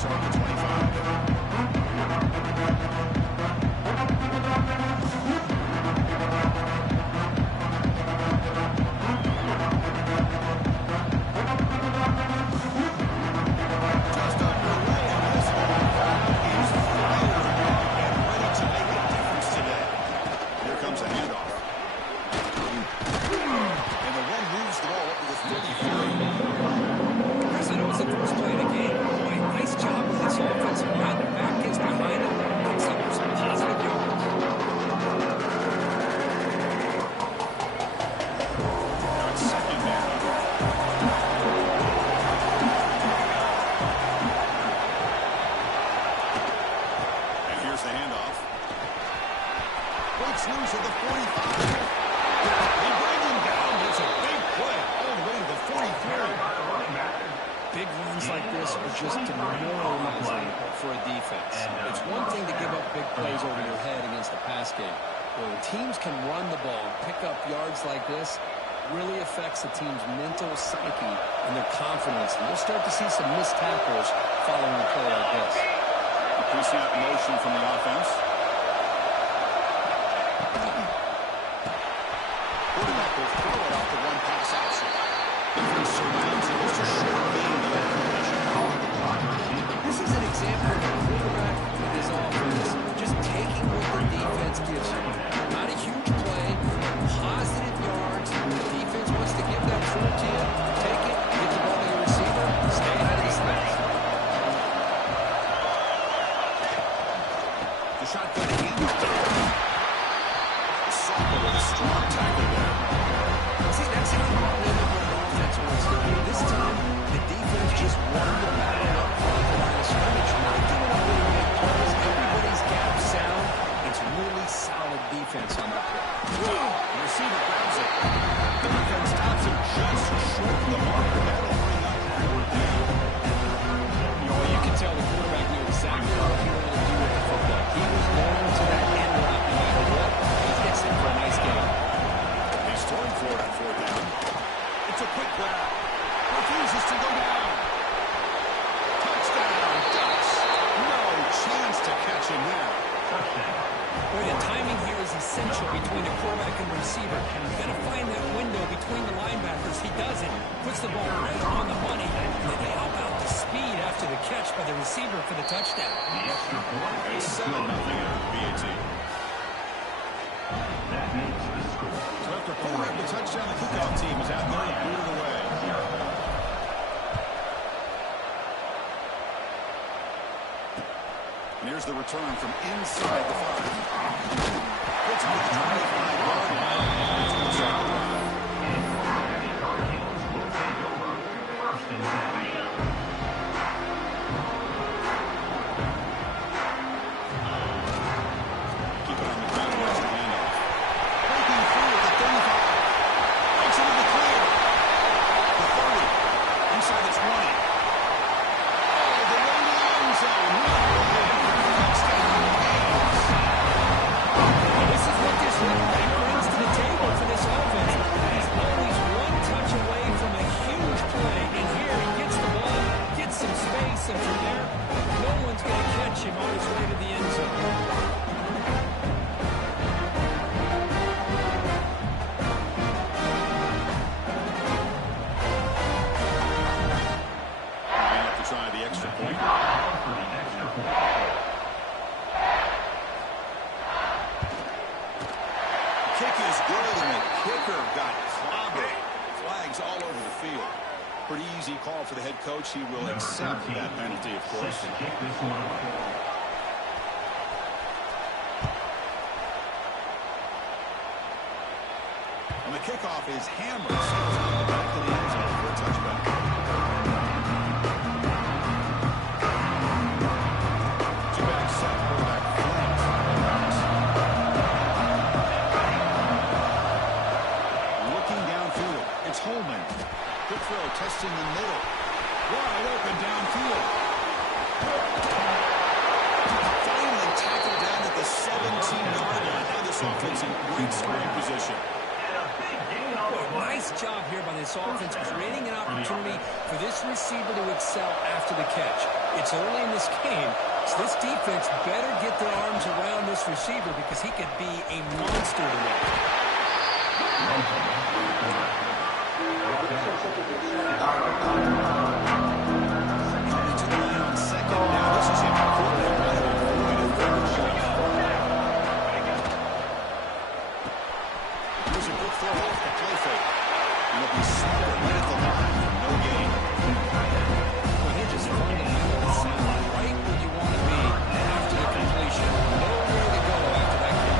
start the 25. Like this really affects the team's mental psyche and their confidence. And we'll start to see some missed tackles following a play like this. Increasing out motion from the offense. Quarterback will throw it off the one pass outside. Defense surrounds him just a short gain the other direction. This is an example of a quarterback with his offense just taking what the defense gives him. Not a huge play, positive yards. The defense wants to give that 4 to you. Take it, get the ball to your receiver, stay ahead of the snaps. The shotgun handoff. Soccer with a strong tackle there. See, that's how you limit what an offense wants to do. This time, the defense just won the battle up front of the line of scrimmage. Not giving up any big plays. Everybody's gap sound. It's really solid defense on that play. The receiver grabs it. The defense stops him just short of the marker. That'll bring up third down. You can tell the quarterback knew exactly what he wanted to do with the football. He was going to that end route no matter what. He gets it for a nice game. He's throwing for it on fourth down. It's a quick grab. Refuses to go down. Touchdown, Ducks. No chance to catch him there. Boy, the timing here is essential between the quarterback and the receiver. You've got to find that window between the linebackers. He does it, puts the ball right on the money, and then they help out the speed after the catch by the receiver for the touchdown. It's 7-0 BAT. So after pulling up the touchdown, the kickoff team is out there and blew it away. And here's the return from inside the 5. Gets him to the 25-yard line. To the sideline. Keep it on the ground. There's the handoff. Breaking through at the 35. Takes it to the clear. The 30. Inside the 20. Oh, the way to the end zone. This is what this quarterback brings to the table for this offense. He's always one touch away from a huge play, and here he gets the ball, gets some space, and from there, no one's going to catch him on his way to the end zone. Try the extra point. Kick is good, and the kicker got clobbered. Flags all over the field. Pretty easy call for the head coach. He will accept that penalty, of course. And the kickoff is hammered. Sails on the back of the end zone for a touchback. Holman. Good throw, testing the middle. Wide open downfield. Finally tackled down at the 17-yard line. Now this offense in great scoring position. Nice job here by the this offense, creating an opportunity for this receiver to excel after the catch. It's early in this game, so this defense better get their arms around this receiver because he could be a monster today. Coming to the line on second now. This is important. Rather avoid a third shot. Here's a good throw off the play fake. And it'll be solid right at the line for no gain. Well, they're just fundamentally sound, right where you want to be after the completion. Nowhere to go after that kick.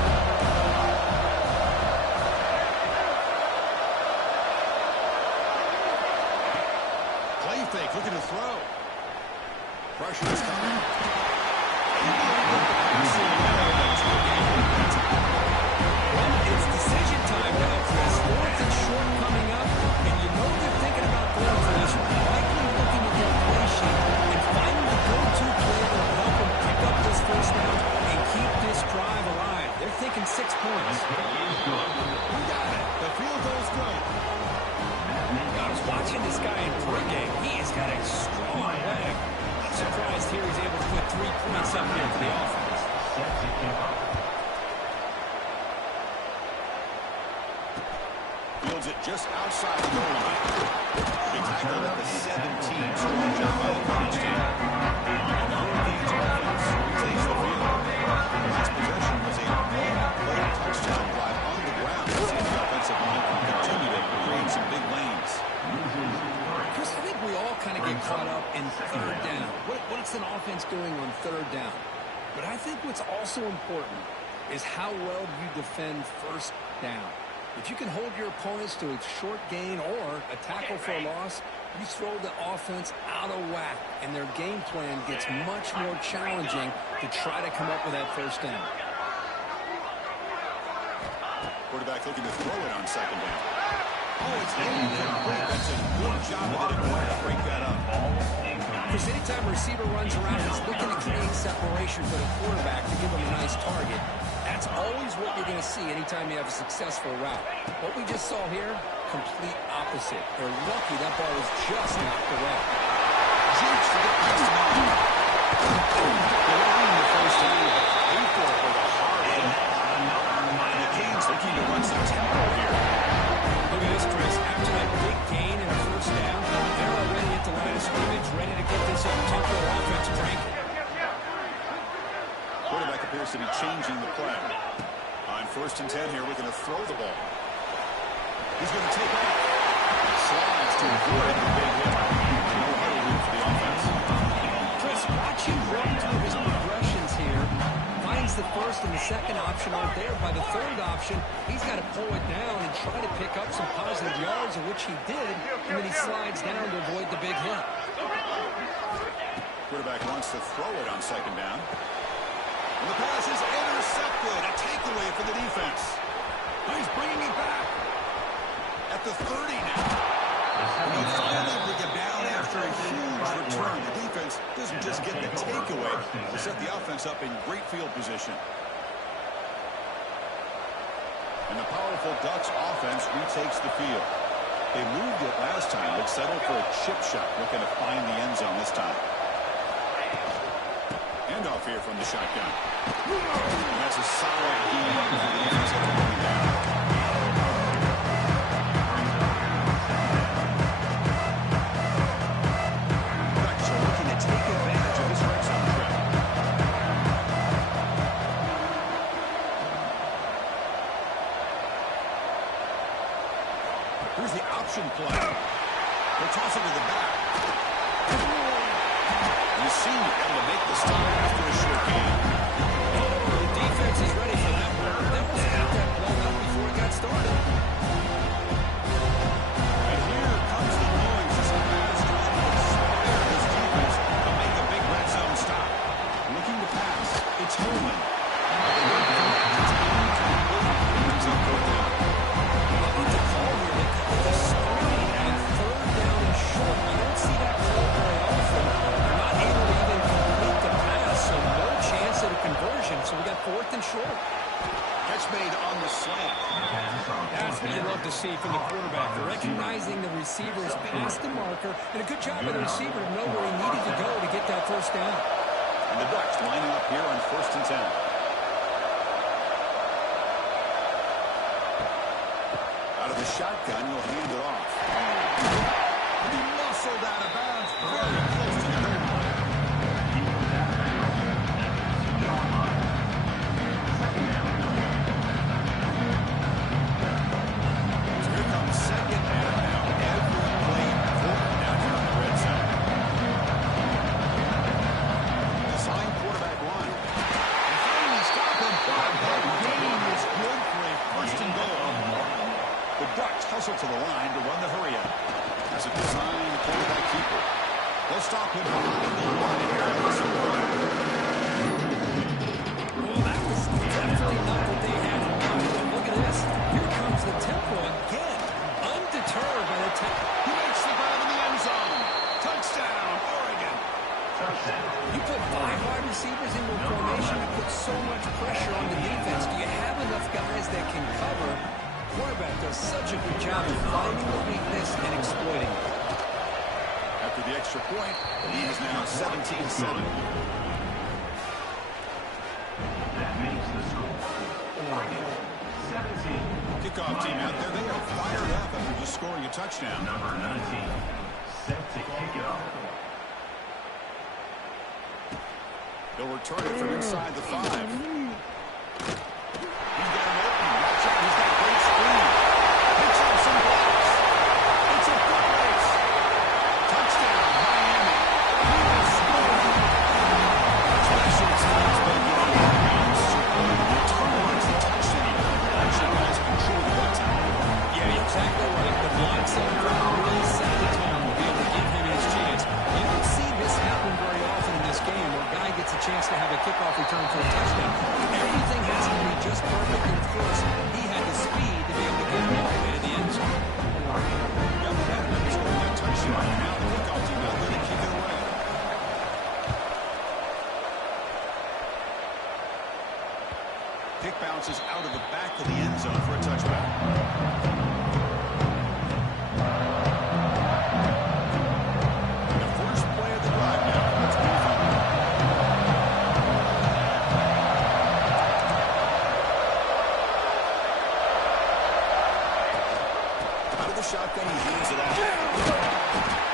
Play fake, looking to throw. Pressure is coming. Well, it's decision time now, Chris. Fourth and short coming up, and you know they're thinking about going for this one. Likely looking at their play sheet and finding the go-to play that will help them pick up this first down and keep this drive alive. They're thinking 6 points. We got it. The field goes good. I was watching this guy in pregame. He has got a strong leg. I'm surprised here he's able to put 3 points up here for the offense. Fields it just outside the goal line. They tackled at the 17. Strong job by the coach team. And the Hurricanes offense takes the field. Last possession was a long-play touchdown drive on the ground. See if the offensive line can continue to create some big lanes. Chris, I think we all kind of get caught up in third down. What's an offense doing on third down? But I think what's also important is how well you defend first down. If you can hold your opponents to a short gain or a tackle for a loss, you throw the offense out of whack, and their game plan gets much more challenging to try to come up with that first down. Quarterback looking to throw it on second down. Oh, it's incomplete. That's a good job of the defender to break that up. Because anytime a receiver runs around, he's looking to create separation for the quarterback to give him a nice target. That's always what you're going to see anytime you have a successful route. What we just saw here, complete opposite. They're lucky that ball was just knocked away. Jukes to get past him. They're running the first down. They for it with a hard hit. And the Canes looking to run some tempo here. Look at this, Chris. After that big gain and a first down, they're already at the line of scrimmage, ready to get this up-tempo offense cranking. Quarterback appears to be changing the play. On 1st and 10 here, we're going to throw the ball. He's going to take off. Slides to avoid the big hit. No huddle room for the offense. Chris, watch him run through his progressions here. Finds the first and the second option aren't there. By the third option, he's got to pull it down and try to pick up some positive yards, of which he did, and then he slides down to avoid the big hit. Quarterback wants to throw it on second down. And the pass is intercepted. A takeaway for the defense. He's bringing it back. At the 30 now. And they finally bring it down after a huge return. The defense doesn't just get the takeaway. They set the offense up in great field position. And the powerful Ducks offense retakes the field. They moved it last time, but settled for a chip shot, looking to find the end zone this time. Handoff here from the shotgun. And that's a solid game for the defense at the moment down. Ducks are looking to take advantage of this red zone trap. Here's the option play. They'll toss it to the back. You see able to make the stop after a short game. The defense is ready for that one. They almost had that blown up before it got started. And here comes the noise as Matt is trying to inspire his defense to make a big red zone stop. Looking to pass. It's Holman. Brings up fourth down. How about the call here? They call the screen on third down and short. You don't see that call very often. They're not able to even complete the pass, so no chance at a conversion. So we got 4th and short. Catch made on the slant. That's what you love to see from the quarterback. Recognizing the receiver's past the marker, and a good job by the receiver to know where he needed to go to get that first down. And the Ducks lining up here on 1st and 10. Out of the shotgun, he'll hand it off. And he muscled out of bounds very close to the goal line. So here comes 2nd down now. Every play important down here on the red zone. Design quarterback run. And finally stop him. That gain is good for a 1st and goal. The Ducks hustle to the line to run the hurry up. As a design quarterback keeper. They'll stop him behind the line here at this point. Well, that was definitely not what they had in mind. But look at this. Here comes the tempo again. Undeterred by the tempo. He makes the grab in the end zone. Touchdown, Oregon. You put 5 wide receivers into a formation, you put so much pressure on the defense. Do you have enough guys that can cover? Quarterback does such a good job of finding the weakness and exploiting it. After the extra point, the lead is now 17-7. That makes the score. Oregon, 17. Kickoff team out there, they are fired up after just scoring a touchdown. Number 19, set to kick it off. They'll return it from inside the 5. He's got an opening. Watch out, he's got a great screen. Picks up some blocks. It's a good race. Touchdown, Miami. He will score. Special teams been getting out of bounds. Return is the touchdown. Actually, guys control that time. Yeah, you're exactly right. The blocks up front really set the tone to be able to give him his chance. You don't see this happen very often in this game where a guy gets a chance to have a kickoff return for a touchdown. Everything has to be just perfect, and of course, he had the speed to be able to get him all the way to the end zone. Yeah, they had him scoring that touchdown. Now the kickoff team out there to kick it away. Pick bounces out of the back of the end zone for a touchback. The first play of the drive now. Let's move on. Out of the shotgun, he hands it off.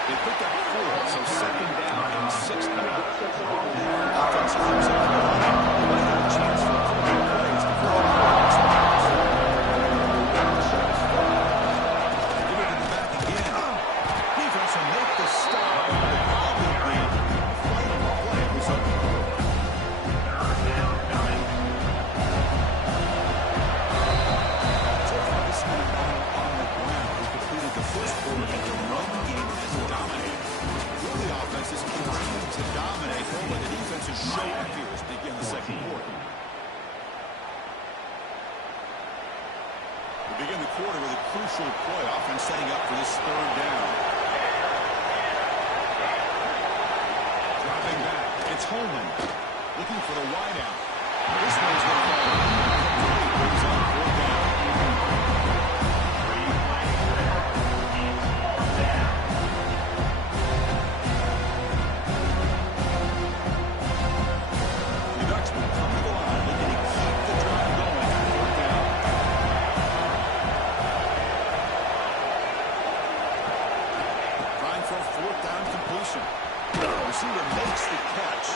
They picked up 4, so 2nd down and 6 now. Offense comes up the line. They might have a chance for a couple of plays before the ball expires. Give it to the back again. Defense will make the stop. It'll probably be a final play of this opening. So far this game on the ground, we completed the first quarter and the run game has dominated. The offense is continuing to dominate, but the defense is show up here as we begin the second quarter. We begin the quarter with a crucial play. Offense setting up for this 3rd down. Dropping back. It's Holman looking for the wideout. This one's going to fall. Brings on 4th down. The Ducks will come to the line, looking to keep the drive going on 4th down. Trying for a 4th down completion. The receiver makes the catch,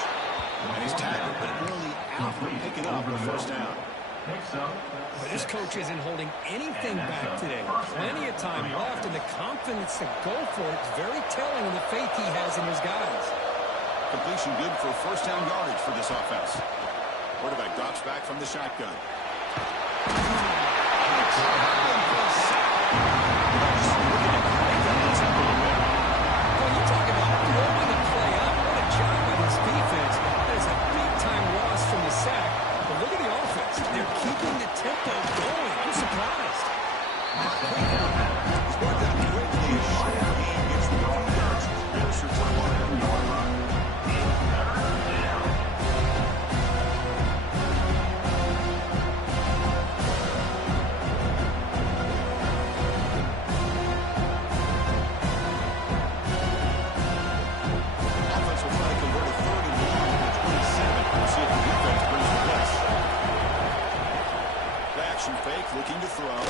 and he's tackled, but only after picking up the 1st down. But this coach isn't holding anything back today. Plenty of time left, and the confidence to go for it is very telling of the faith he has in his guys. Completion good for 1st down yardage for this offense. Quarterback drops back from the shotgun. Well, you talk about blowing the play up. What a job by this defense. There's a big-time loss from the sack. But look at the offense. They're keeping the tempo going. I'm surprised. Scored that quickly. A short game gets the yards. Extra time on every yard run. looking to throw.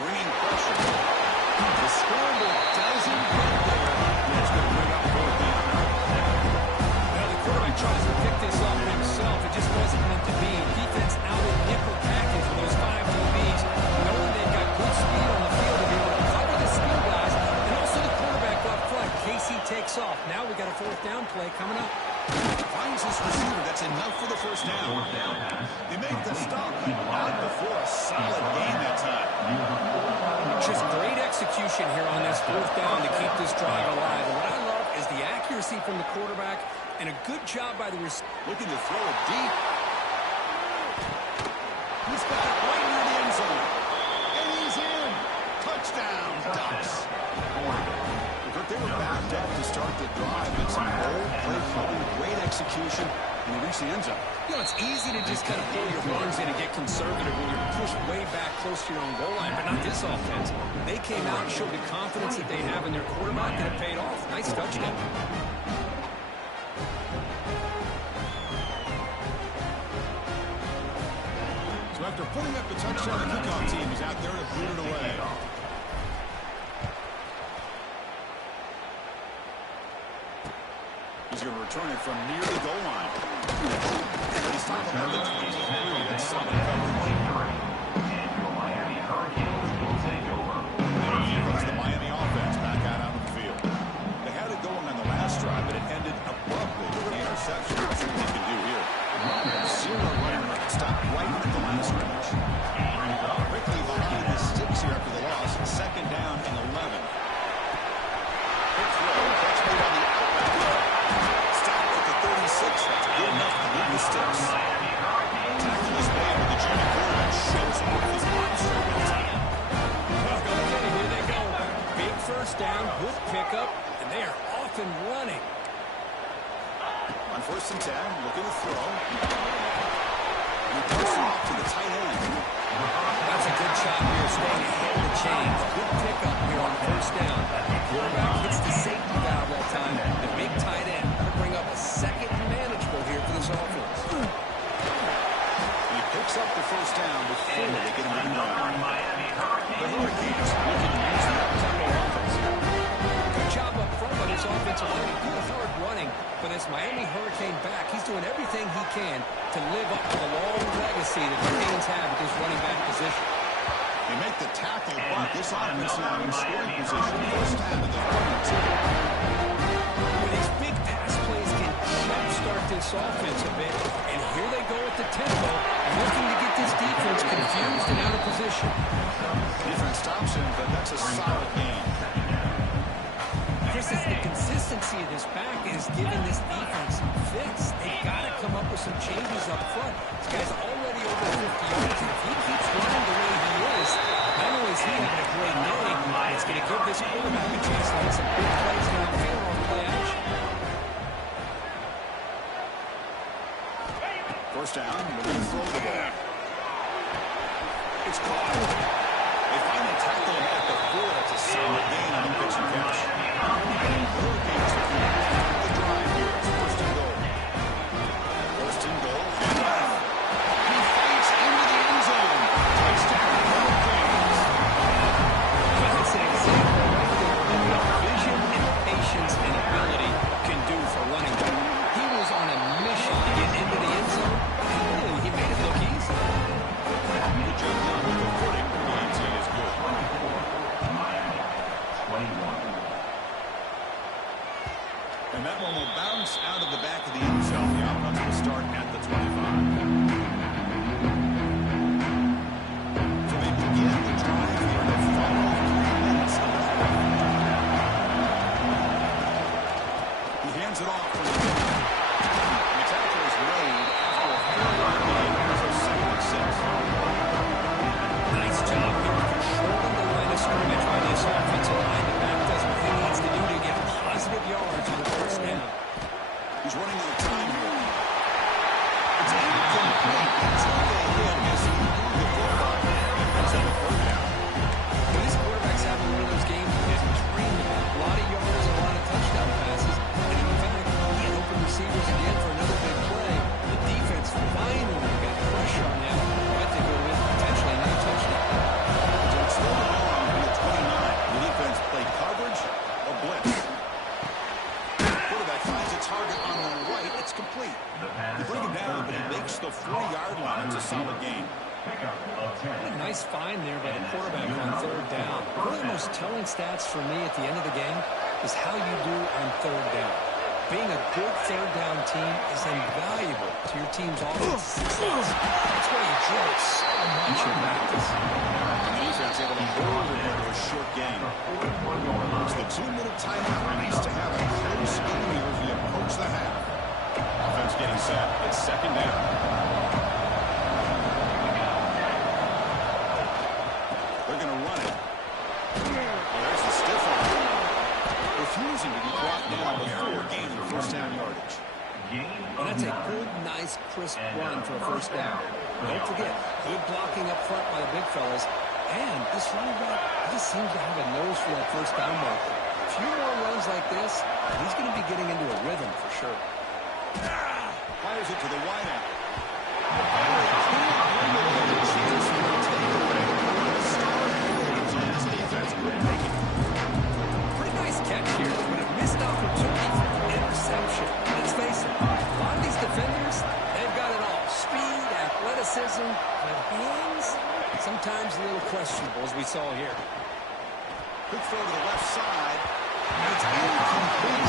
Bringing pressure. The scramble doesn't get there. And it's going to bring up fourth down. Well, the quarterback tries to pick this up himself. It just wasn't meant to be. Defense out in nickel package with those 5 DBs, knowing they've got good speed on the field to be able to cover the skill guys, and also the quarterback up front. KC takes off. Now we got a fourth down play coming up. Finds his receiver. That's enough for the first down. They make the stop, but not before a solid gain that time. Just great execution here on this fourth down to keep this drive alive. And what I love is the accuracy from the quarterback and a good job by the receiver. Looking to throw it deep. He's got it right near the end zone. And he's in. Touchdown, Ducks. Look, they were backed up to start the drive. It's some bold play calling, great execution, and they reach the end zone. You know, it's easy to just kind of pull your runs in and get conservative when you're pushed way back close to your own goal line, but not this offense. They came out and showed the confidence that they have in their quarterback, and it paid off. Nice touchdown. So after putting up the touchdown, the kickoff team is out there to boot it away. He's going to return it from near the goal line. And he's talking about the 23. That's solid coverage. And your Miami Hurricanes will take over. That's the Miami offense back out on the field. They had it going on the last drive, but it ended abruptly with the interception. That's what they can do here. Zero running back. Stop right at the last scrimmage. Quickly behind the sticks here after the loss. Second down and 11. Quick throw. Catch made on the outback. Stop at the 36. That's good enough to move the sticks. Tackle is made, but the junior quarterback shows off his arm strength in time. Okay, here they go. Big first down, good pickup, and they are off and running. On 1st and 10, looking to throw. And he dumps it off to the tight end. That's a good shot here, staying ahead of the chains. Good pickup here on 1st down. Quarterback hits the safety valve that time. The big tight end to bring up a second and manageable here for this offense. He picks up the 1st down before they get him on the ground. Miami The Hurricanes. Hurricanes looking to use that tempo offense. Good job up front by this offensive line. Good hard running, but as Miami Hurricane back, he's doing everything he can to live up to the long legacy that the Canes have at this running back position. They make the tackle, but this offense now in scoring position. First time in the 42. Well, these big pass plays can jumpstart this offense a bit, and here they go at the tempo, looking to get this defense confused and out of position. Defense stops him, but that's a solid game. Chris, it's the consistency of this back is giving this defense some fits. They've got to come up with some changes up front. This guy's already over 50 yards, and if he keeps running the way he is, not only is he having a great day, it's going to give this quarterback a chance to make some big plays downfield on play action. 1st down, we're going to throw the ball. It's caught. They finally tackle him at the 4. That's a solid gain on the pitch and catch. The Hurricanes looking to end the drive here. It's 1st and goal. 1st and goal. And left. He fights into the end zone. Touchdown, Hurricanes. That's an example right there of what vision and patience and ability can do for running back. He was on a mission to get into the end zone, and really, he made it look easy. Good job now with the footing. The ET is good. Miami 21. And that one will bounce out of the back of the end zone. The offense will start at the 25. So they begin the drive here in the final 3 minutes of the half. He hands it off from the middle. The tackle is made after a 4-yard gain. So 7-6. Nice job here controlling the line of scrimmage by this offensive line. The back does what he needs to do to get positive yards on the 1st down. He's running out of time here. It's incomplete until they hit as he moved the football. He picks up a 3rd down. Well, this quarterback's having one of those games that he's dreamed about. A lot of yards and a lot of touchdown passes. And in fact, he had open receivers again for another big play. The defense finally got pressure on him. I think it will potentially You bring him down, but he makes the 40-yard line. It's a solid game. What a nice find there by the quarterback on third down. One of the most telling stats for me at the end of the game is how you do on third down. Being a good third down team is invaluable to your team's offense success. That's why you drill it so much in practice. And the defense able to hold it into a short game. It's the 2-minute timeout. Nice to have a close game here as we approach the half. Offense getting set. It's second down. They're going to run it. Oh, there's the stiff arm. Refusing to be brought down before gaining first down yardage. And that's a good, nice, crisp run for a first down. Don't forget, good blocking up front by the big fellas. And this running back, he just seems to have a nose for that first down marker. A few more runs like this, and he's going to be getting into a rhythm for sure. Fires it to the wideout. Pretty nice catch here, but a missed opportunity for an interception. Let's face it, a lot of these defenders, they've got it all. Speed, athleticism, but hands, sometimes a little questionable, as we saw here. Quick throw to the left side. It's incomplete.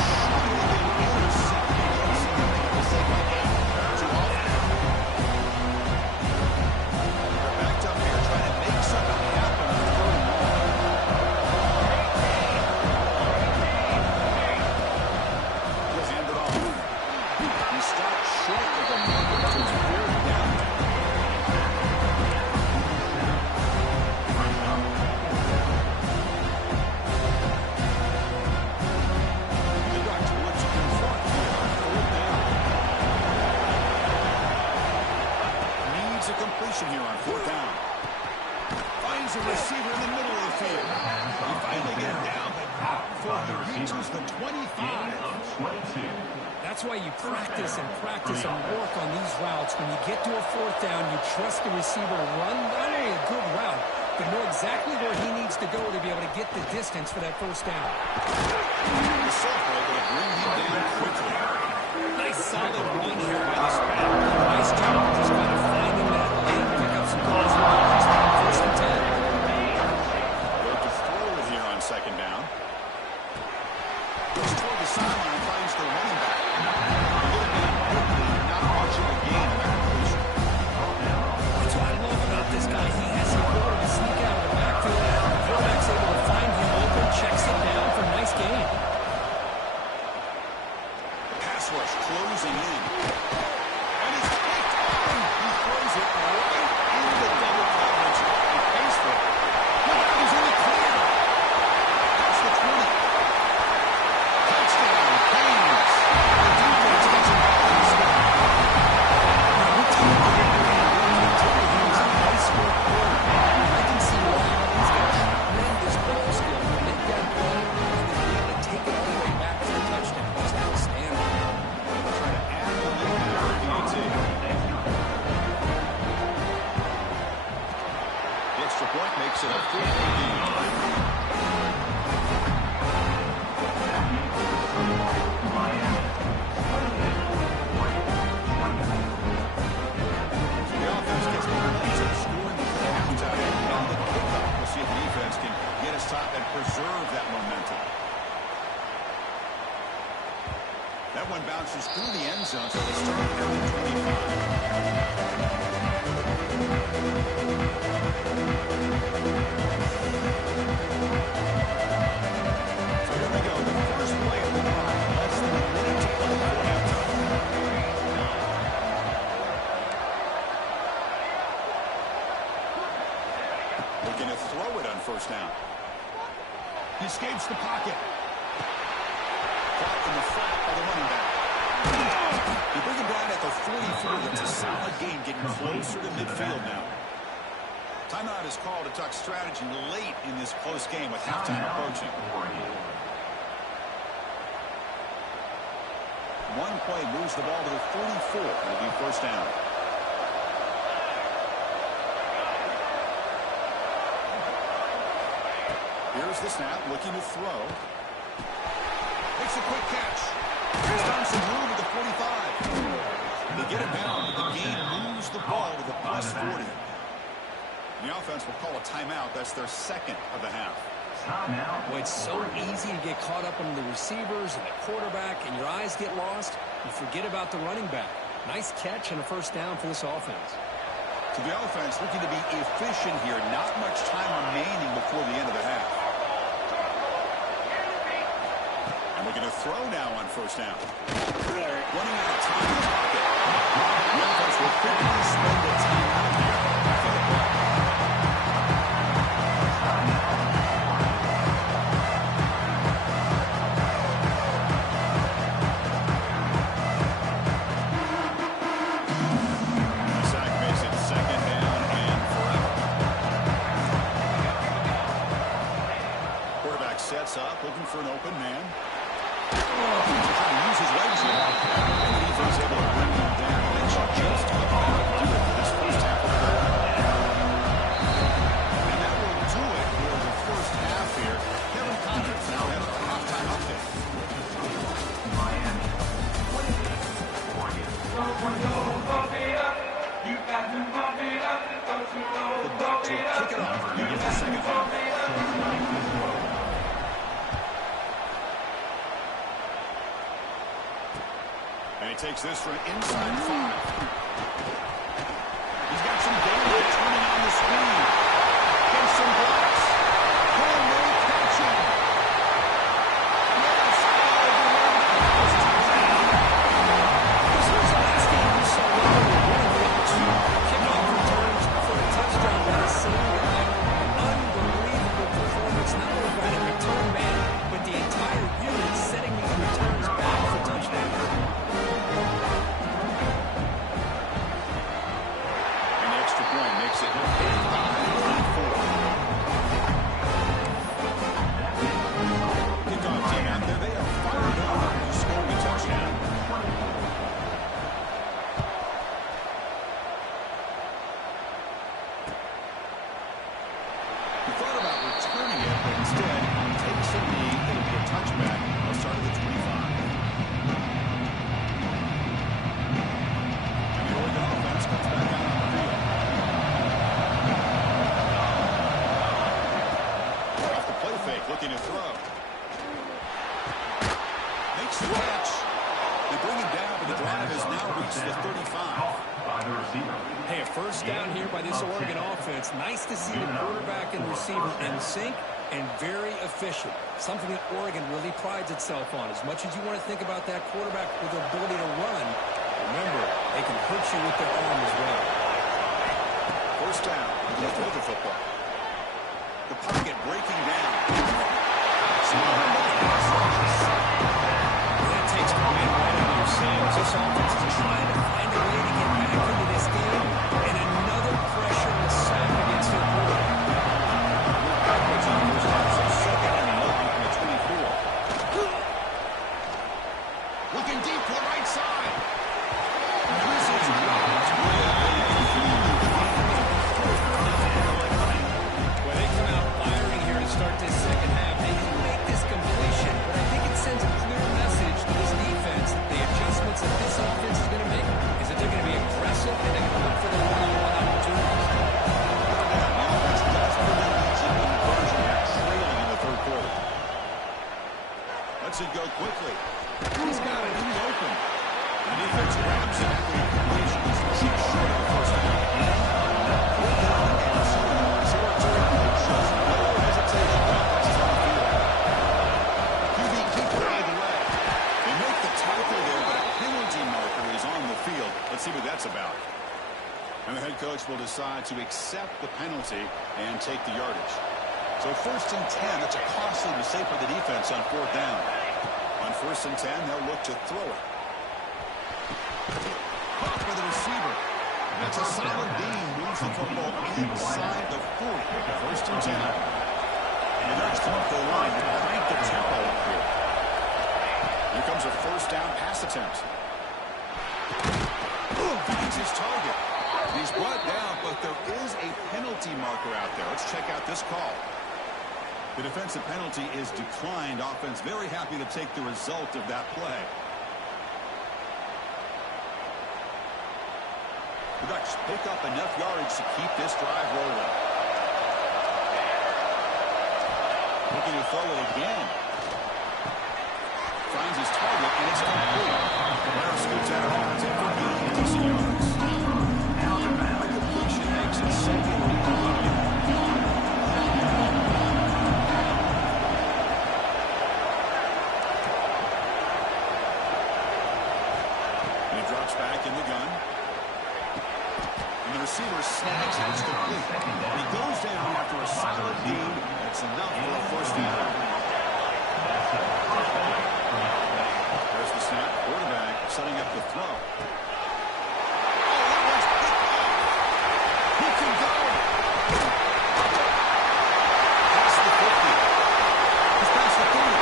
Backed up here trying to make something happen on third and long. He'll hand it off. He starts short of the marker to his third down. Here on fourth down. Finds a receiver in the middle of the field. He finally gets down, but before he reaches the 25. That's why you practice and practice and work on these routes. When you get to a fourth down, you trust the receiver to run not only a good route, but know exactly where he needs to go to be able to get the distance for that first down. The safety able to bring him down quickly. Nice solid run here by this man. Nice job just kind of finding that lane, pick up some goals. First and 10. Look to throw it here on second down. Goes toward the sideline, finds the running back. Not much of a gain in that completion. That's what I love about this guy. He has the ability to sneak out of the backfield. The quarterback's able to find him open, checks it down for a nice gain. Rush closing in. And he's picked up. He throws it right into the double coverage. He pays for it. Look out, he's in the clear. That's the 20. Touchdown, Canes. The defense gets him back in the spot. Now, we're talking about he's a nice work player. I can see why he's got tremendous ball skill to make that play and then be able to take it all the way back for a touchdown. Just outstanding. The extra point makes it a 4-point game. So the offense gets momentum, scoring before halftime. And the kickoff, we'll see if the defense can get us top and preserve that momentum. That one bounces through the end zone, so they start at the 25. So here we go, the first play of the drive. Less than a minute to play before halftime. Looking to throw it on first down. He escapes the pocket. Caught in the flat by the running back. You bring him down at the 44. It's a solid game, getting closer to midfield now. Timeout is called to talk strategy late in this close game with halftime approaching. One play moves the ball to the 44. It'll be first down. Here's the snap, looking to throw. Makes a quick catch. He's done some room at the 45. offense will call a timeout. That's their second of the half. Timeout. Boy, it's so easy to get caught up on the receivers and the quarterback, and your eyes get lost. You forget about the running back. Nice catch and a first down for this offense. So the offense looking to be efficient here. Not much time remaining before the end of the half. And looking to throw now on first down. Running out of time in the pocket. The offense will quickly spend the time out here after the play. The sack makes it second down and forever. Quarterback sets up, looking for an open man. Trying to use his legs here. And the defense able to bring him down. They should just about do it for this first half of the play. And that will do it for the first half here. Kevin Connors now has a halftime update. Miami. 28. Oregon. The Bucs will kick it off to begin the second half. And he takes this for an inside 5. He's got some data turning on the speed. Against some blocks. Can they catch him? Yes. This was the last game we saw Lillard with 2 kickoff returns for a touchdown by the same guy. Unbelievable performance, not only by the return man, but the entire unit setting these returns back for touchdowns. And the extra point makes it 55-34. Kickoff team out there. They are fired up to score a touchdown. He thought about returning it, but instead takes a knee. It'll be a touchback. They'll start at the 25. And the Oregon offense comes back out on the field. Off the play fake, looking to throw. Makes the catch. They bring him down, but the drive has now reached the 35. By the receiver. Hey, a first down here by this Oregon offense. Nice to see the quarterback and receiver in sync and very efficient. Something that Oregon really prides itself on. As much as you want to think about that quarterback with the ability to run, remember, they can hurt you with their arm as well. First down. They throw the football. The pocket breaking down. That takes the wind right out of your sails. This offense is trying to find a way to get back into this game, and another pressure and sack against their quarterback. Backwards on first down, so second and 11 from the 24. Looking deep to the right side. And this is Well, they come out firing here to start this second half. They can make this completion, but I think it sends a clear message to this defense that the adjustments that this offense is going to make is that they're going to be aggressive and they're going to look for the one-on-one opportunities. the offense does put in the easy conversion here, trailing in the third quarter. Lets it go quickly. He's got it in the open. The defense grabs it after the completion. He's short of the first down. QB keeper either way. They make the tackle there, but a penalty marker is on the field. Let's see what that's about. And the head coach will decide to accept the penalty and take the yardage. So first and 10, that's a costly mistake for the defense on fourth down. On first and 10, they'll look to throw it. Caught by the receiver. That's a solid beam. Moves the football inside the 40. First and 10. And that's off the line to crank the tempo up here. Here comes a first down pass attempt. Finds his target. He's brought down, but there is a penalty marker out there. Let's check out this call. The defensive penalty is declined. Offense very happy to take the result of that play. The Ducks pick up enough yardage to keep this drive rolling. Looking to throw it again. Finds his target, and it's complete. Runner scoots out of bounds after gaining decent yards. The completion makes it second and 1. And he drops back in the gun. And the receiver snags it. It's complete. And he goes down after a solid gain. That's enough for a first down. There's the snap. Quarterback setting up the throw. Oh, that one's picked off. He can go. Past the 50. He's past the 30.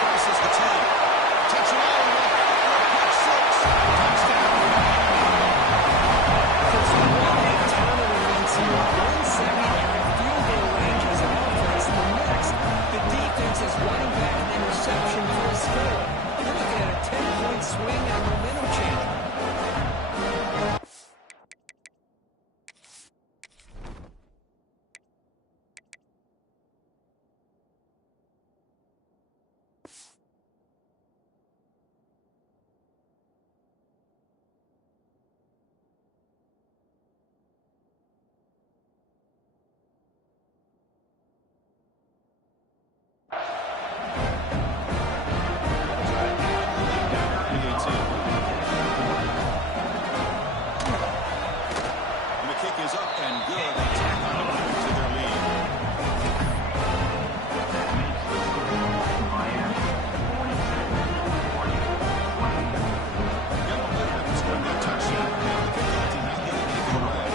Crosses the 10. Takes it all the way. Pick 6. Touchdown. There's a lot of talent around here. One secondary field goal range as an offense. The next, the defense is running back an interception for a score. You're looking at a 10-point swing and a momentum change. And the kick is up and good. They tack on a point to their lead. Got momentum after scoring that touchdown. And the kickoff team not letting it get away.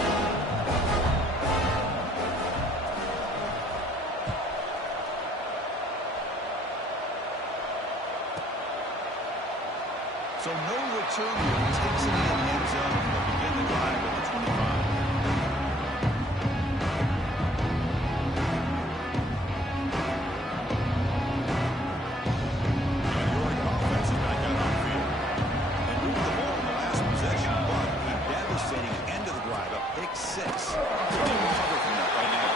So no return here. Takes it in the end zone. They'll begin the drive at the 25. And the Oregon offense is back out on the field. They moved the ball in the last possession, but a devastating end of the drive, a pick 6. They didn't recover from that right now.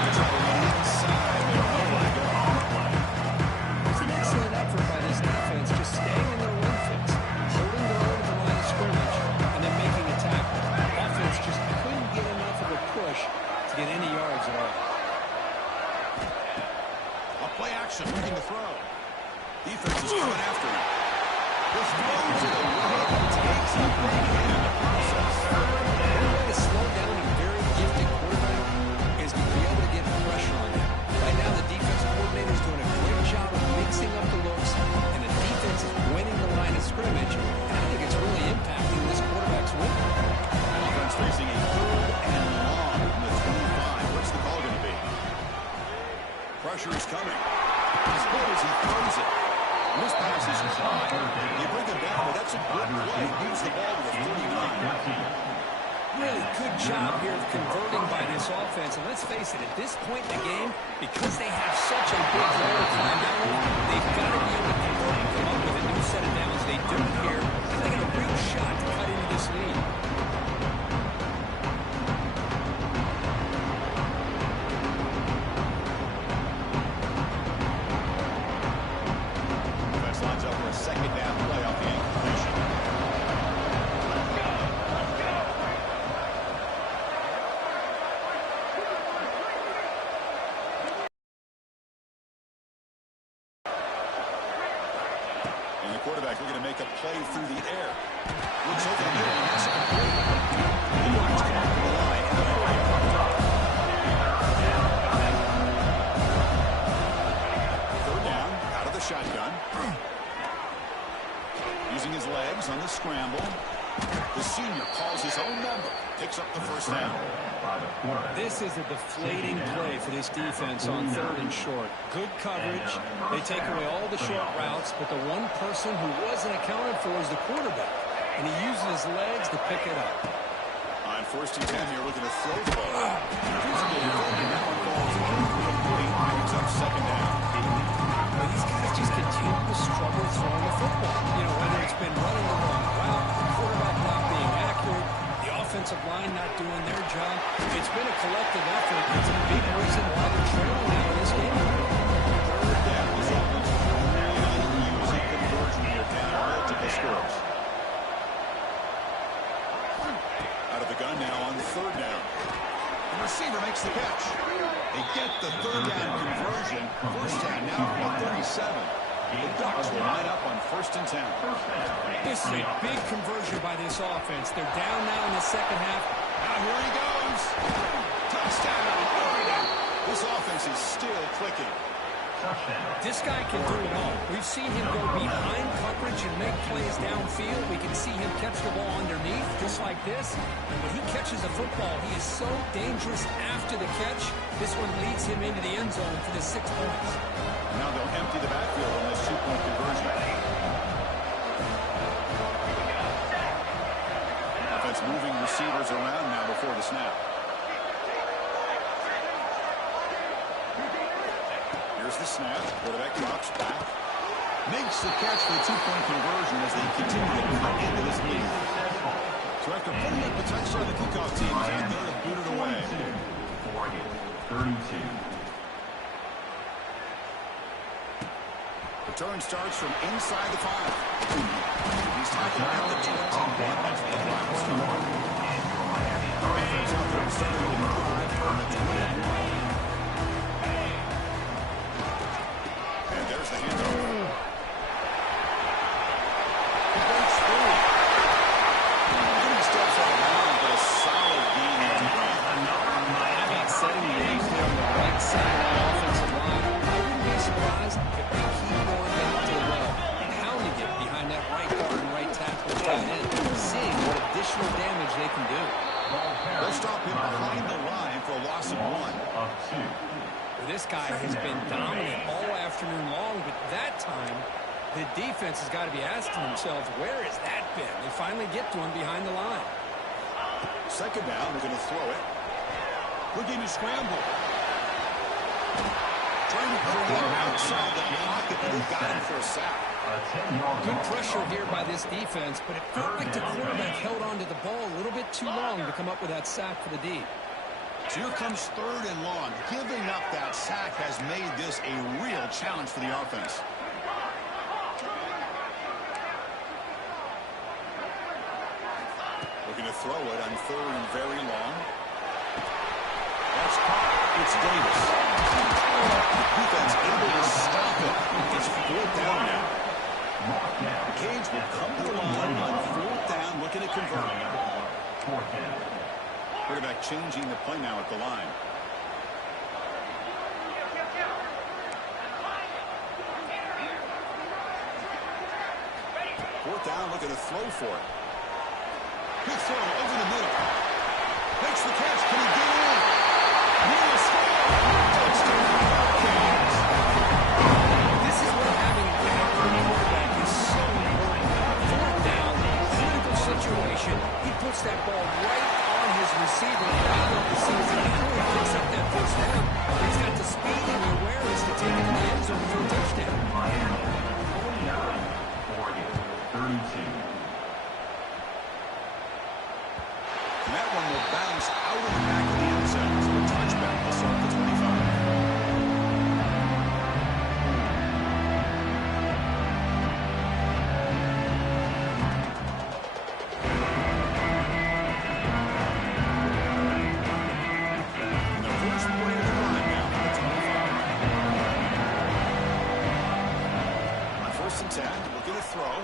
They try to run inside. They don't know where to go. It's an excellent effort by this defense, just staying in their run fits, holding their own to the line of scrimmage, and then making a tackle. Offense just couldn't get enough of a push to get any yards at all. A play action, looking to throw. Defense is coming after him. This goes to the right. Takes a big hit in the process. One way to slow down a very gifted quarterback is to be able to get pressure on him. Right now, the defensive coordinator is doing a great job of mixing up the looks, and the defense is winning the line of scrimmage, and I think it's really impacting this quarterback's win. Offense facing a 3rd and long from the 25. What's the call going to be? Pressure is coming. As good as he throws it. And this pass is high. You bring him down, but that's a good play. Moves the ball to the 39. Really good job here of converting by this offense. And let's face it, at this point in the game, because they have such a big lead to climb out of, they've got to be able to convert and come up with a new set of downs. They do it here, and they got a real shot to cut into this lead. Defense lines up for a 2nd down play off the incompletion. And the quarterback looking to make a play through the air. Looks over the middle, and that's complete. The yards come up to the line. Third down, out of the shotgun. Using his legs on the scramble. The senior calls his own number. Picks up the first down. This is a deflating play for this defense on 3rd and short. Good coverage. They take away all the short routes, but the one person who wasn't accounted for is the quarterback. And he uses his legs to pick it up. On 1st and 10 here, looking to throw the ball. Physical ability now calls incomplete. Picks up 2nd down. Well, these guys just continue to struggle throwing the football. You know, whether it's been running the wrong route, the quarterback not being accurate, the offensive line not doing their job. It's been a collective effort. It's a big reason why they're trailing now in this game. receiver makes the catch. They get the third down conversion. First down now from the 37. The Ducks will line up on 1st and 10. This is a big conversion by this offense. They're down now in the second half. Now here he goes. Touchdown, Oregon. This offense is still clicking. This guy can do it all. We've seen him go behind coverage and make plays downfield. We can see him catch the ball underneath, just like this. And when he catches a football, he is so dangerous after the catch. This one leads him into the end zone for the 6 points. Now they'll empty the backfield on this 2-point conversion. Offense moving receivers around now before the snap. Here's the snap. Quarterback drops back. Makes the catch for the 2-point conversion as they continue to cut into this lead. So after putting up the touchdown, the kickoff team is out there to boot it away. 32. Return starts from inside the 5. He's tackled at the 21. That's the final start. Offense out there starting to drive on the 20. And there's the handoff. He breaks through. And he steps out of bounds, but a solid gain on the ground. How about setting the edge there on the right side of that offensive line? I wouldn't be surprised if they keep going back to the well, pounding it behind that right guard and right tackle tight end, seeing what additional damage they can do. They'll stop him behind the line for a loss of 1. Well, this guy has been dominant all afternoon long, but that time, the defense has got to be asking themselves, where has that been? They finally get to him behind the line. Second down, they're going to throw it. Looking to scramble. Trying to bring it outside the pocket, but he got him for a sack. Good pressure here by this defense, but it felt like the quarterback held on to the ball a little bit too long to come up with that sack for the D. So here comes 3rd and long. Giving up that sack has made this a real challenge for the offense. Looking to throw it on 3rd and very long. That's caught. It's Davis. Defense able to stop it. It's 4th down now. Cage will come to the line on 4th down, looking to convert. Quarterback changing the play now at the line. Fourth down, looking to throw for it. Good throw over the middle. Makes the catch. Can he get in? He'll score. Touchdown, Hurricanes. This is where having an accurate quarterback is so important. 4th down, critical situation. He puts that ball right on his receiver early in the season. Not only picks up that 1st down, but he's got the speed and the awareness to take it to the end zone for a touchdown. 32. And that one will bounce out of the back of the end zone. So a touchback will start the 25. And the first play of the drive now for the 25. On 1st and 10, looking to throw.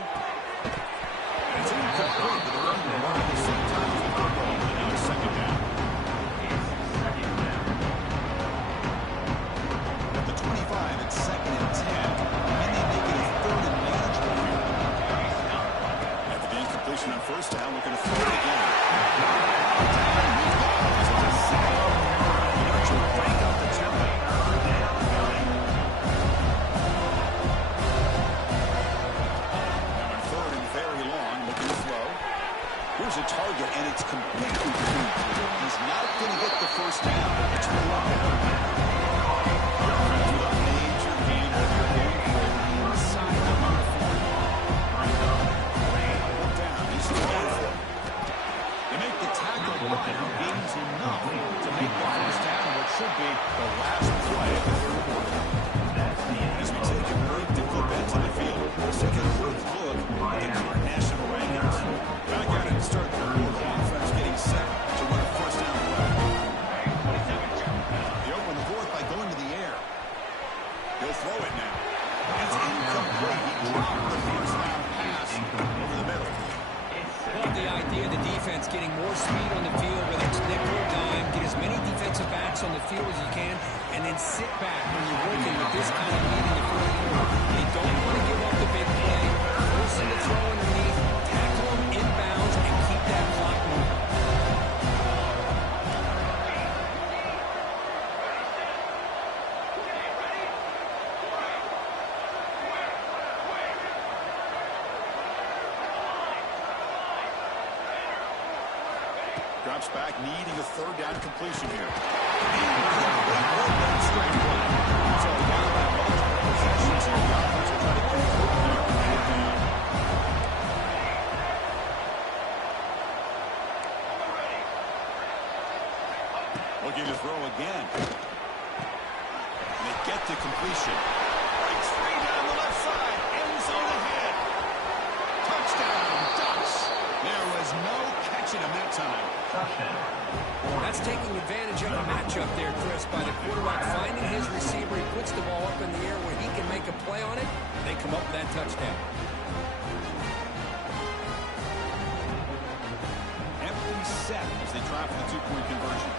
It's incomplete, but the run will run at the same time as the football. And now it's 2nd down. At the 25, it's 2nd and 10. And they make it a 3rd and manageable here. After the incompletion on 1st down, looking to throw it again. Down he goes. It's a sack. The Archer break up the tempo. Now on 3rd and very long, looking to throw. Here's a target, and it's completely free. He's not going to get the 1st down. It's 4th down. With a major gain of your game forward inside the 4th down. He's trying for it. They make the tackle, but he gains enough to make the 1st down, which should be the last play of the 3rd quarter. As we take a break to flip into the field, let's take a quick look at the current national rankings. Back at it to start the quarter. Offense getting set to run a 1st down play. defense getting more speed on the field, whether it's nickel or dime, get as many defensive backs on the field as you can, and then sit back when you're working with this kind of lead in the fourth quarter. They don't want to give up the big play, force them to throw underneath, tackle them inbounds, and keep that clock moving. Drops back, needing a third down completion here. So while that multiple possessions here, the offense will try to convert here and get it down. Looking to throw again. And they get to completion. Breaks free down the left side. End zone ahead. Touchdown, Ducks. There was no catching him that time. That's taking advantage of a matchup there, Chris, by the quarterback finding his receiver. He puts the ball up in the air where he can make a play on it. They come up with that touchdown. Empty set as they try for the two-point conversion.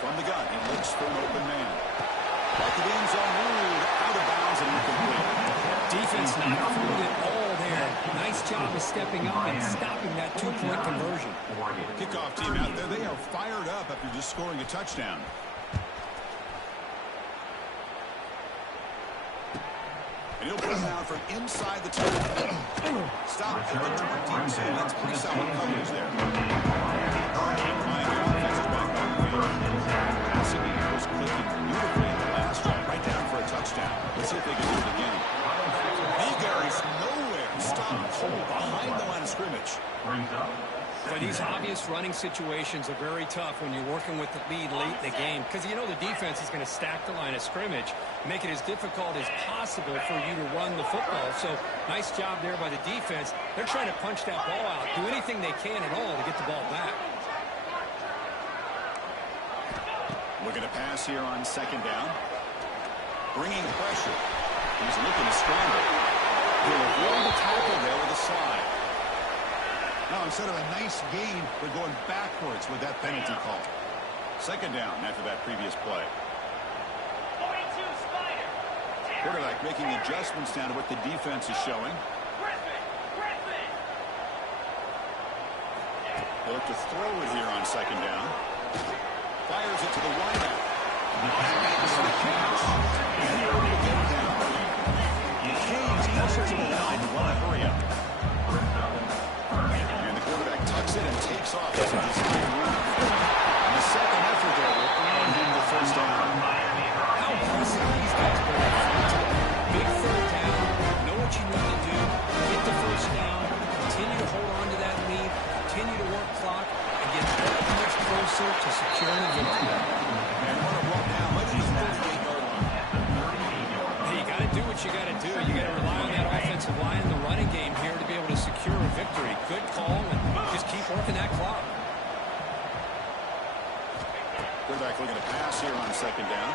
From the gun, he looks for an open man. Back to the end zone, ruled out of bounds and incomplete. Defense not through it all there. Nice job of stepping up and stopping that two-point conversion. Kickoff team out there. They are fired up after just scoring a touchdown. And he'll put it down from inside the 10. Stop at the 22. That's pretty solid coverage there. Passing here was clicking beautifully in the last drive. Right down for a touchdown. Let's see if they can do it again. Gary's nowhere. Stop cold behind the line of scrimmage. But these obvious running situations are very tough when you're working with the lead late in the game, because you know the defense is going to stack the line of scrimmage, make it as difficult as possible for you to run the football. So nice job there by the defense. They're trying to punch that ball out, do anything they can at all to get the ball back. Looking to pass here on second down. Bringing pressure. He's looking to scramble. He'll avoid the tackle there with a slide. Now, instead of a nice gain, they're going backwards with that penalty call. Second down after that previous play. Quarterback making adjustments down to what the defense is showing. They'll look to throw it here on second down. Fires it to the wideout. And makes the catch. And he'll get it down. The Canes pressure to the line. Want to hurry up. And the quarterback tucks it and takes off. And the second effort there will earn him the first down. How impressive these guys are. Big third down. Know what you need to do. Get the first down. Continue to hold on to that lead. Continue to work clock. And get that much closer to securing a victory. And what a run now. Right at the 38-yard line. Hey, you got to do what you got to do. You got to rely on that offensive line in the running game here to be able to secure a victory. Good call, and just keep working that clock. Quarterback looking to pass here on second down.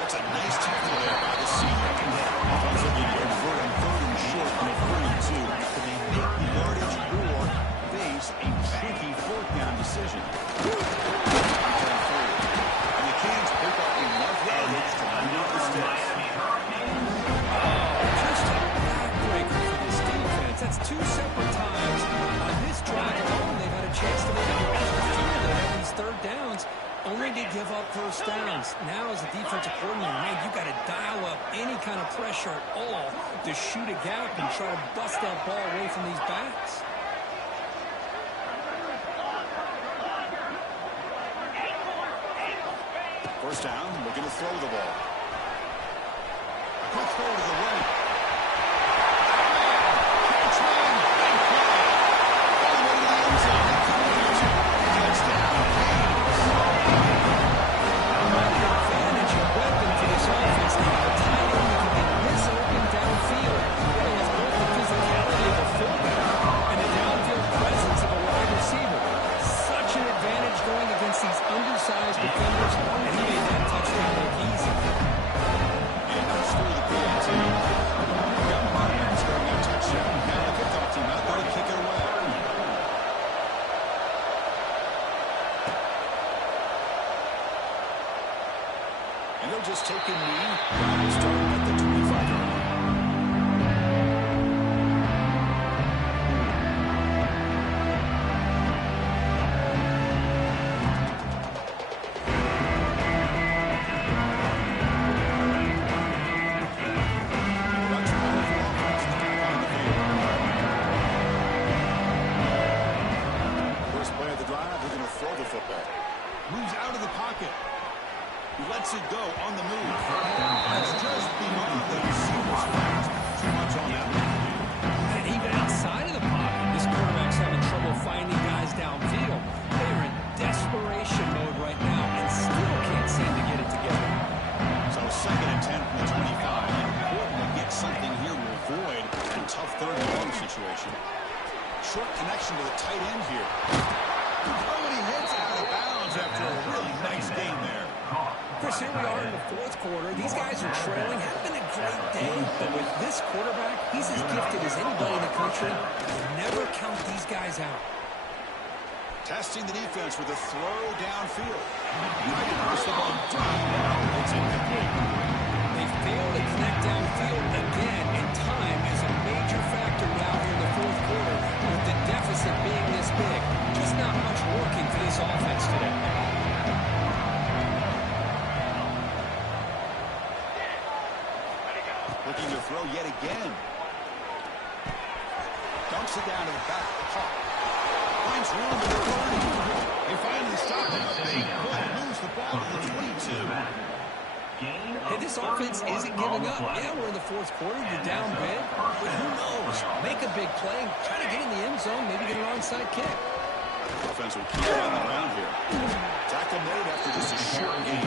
That's a nice tackle there by the senior. Offense looking to convert on third and short on a 32. Can they make the yardage or face a tricky fourth down decision? And the Canes pick up enough yardage to move the sticks. Just a backbreaker for this defense. That's two separate times. On this drive alone, they've had a chance to make it these third downs, only to give up first downs. Now, as a defensive coordinator, man, you got to dial up any kind of pressure at all to shoot a gap and try to bust that ball away from these backs. First down, looking to throw the ball. Quick throw to the right. Catch one, big play. All the way to the end zone. Touchdown, Canes. Another advantage and weapon for this offense. They have a tight end that can get this open downfield. Really has both the physicality of a fullback and the downfield presence of a wide receiver. Such an advantage going against these undersized defenders, and he made that touchdown look easy. And that's through the PAT. and 10 from the 25. Important to get something here to avoid a tough third and long situation. Short connection to the tight end here. Oh, and he heads out of bounds after a really nice gain there. Chris, here we are in the fourth quarter. These guys are trailing. Having a great day, but with this quarterback, he's as gifted as anybody in the country. Never count these guys out. Testing the defense with a throw downfield. Trying to push the ball down. It's incomplete. They fail to connect downfield again, and time is a major factor now here in the fourth quarter with the deficit being this big. Just not much working for this offense today. Looking to throw yet again. Dumps it down to the back. Caught. Finds room to the 30. They finally stop him. A big play. Moves the ball to the 22. Hey, this offense isn't giving up. Yeah, we're in the fourth quarter. You're down big. But who knows? Make a big play. Try to get in the end zone. Maybe get an onside kick. Offense will keep it on the ground here. Tackle made after just a short gain.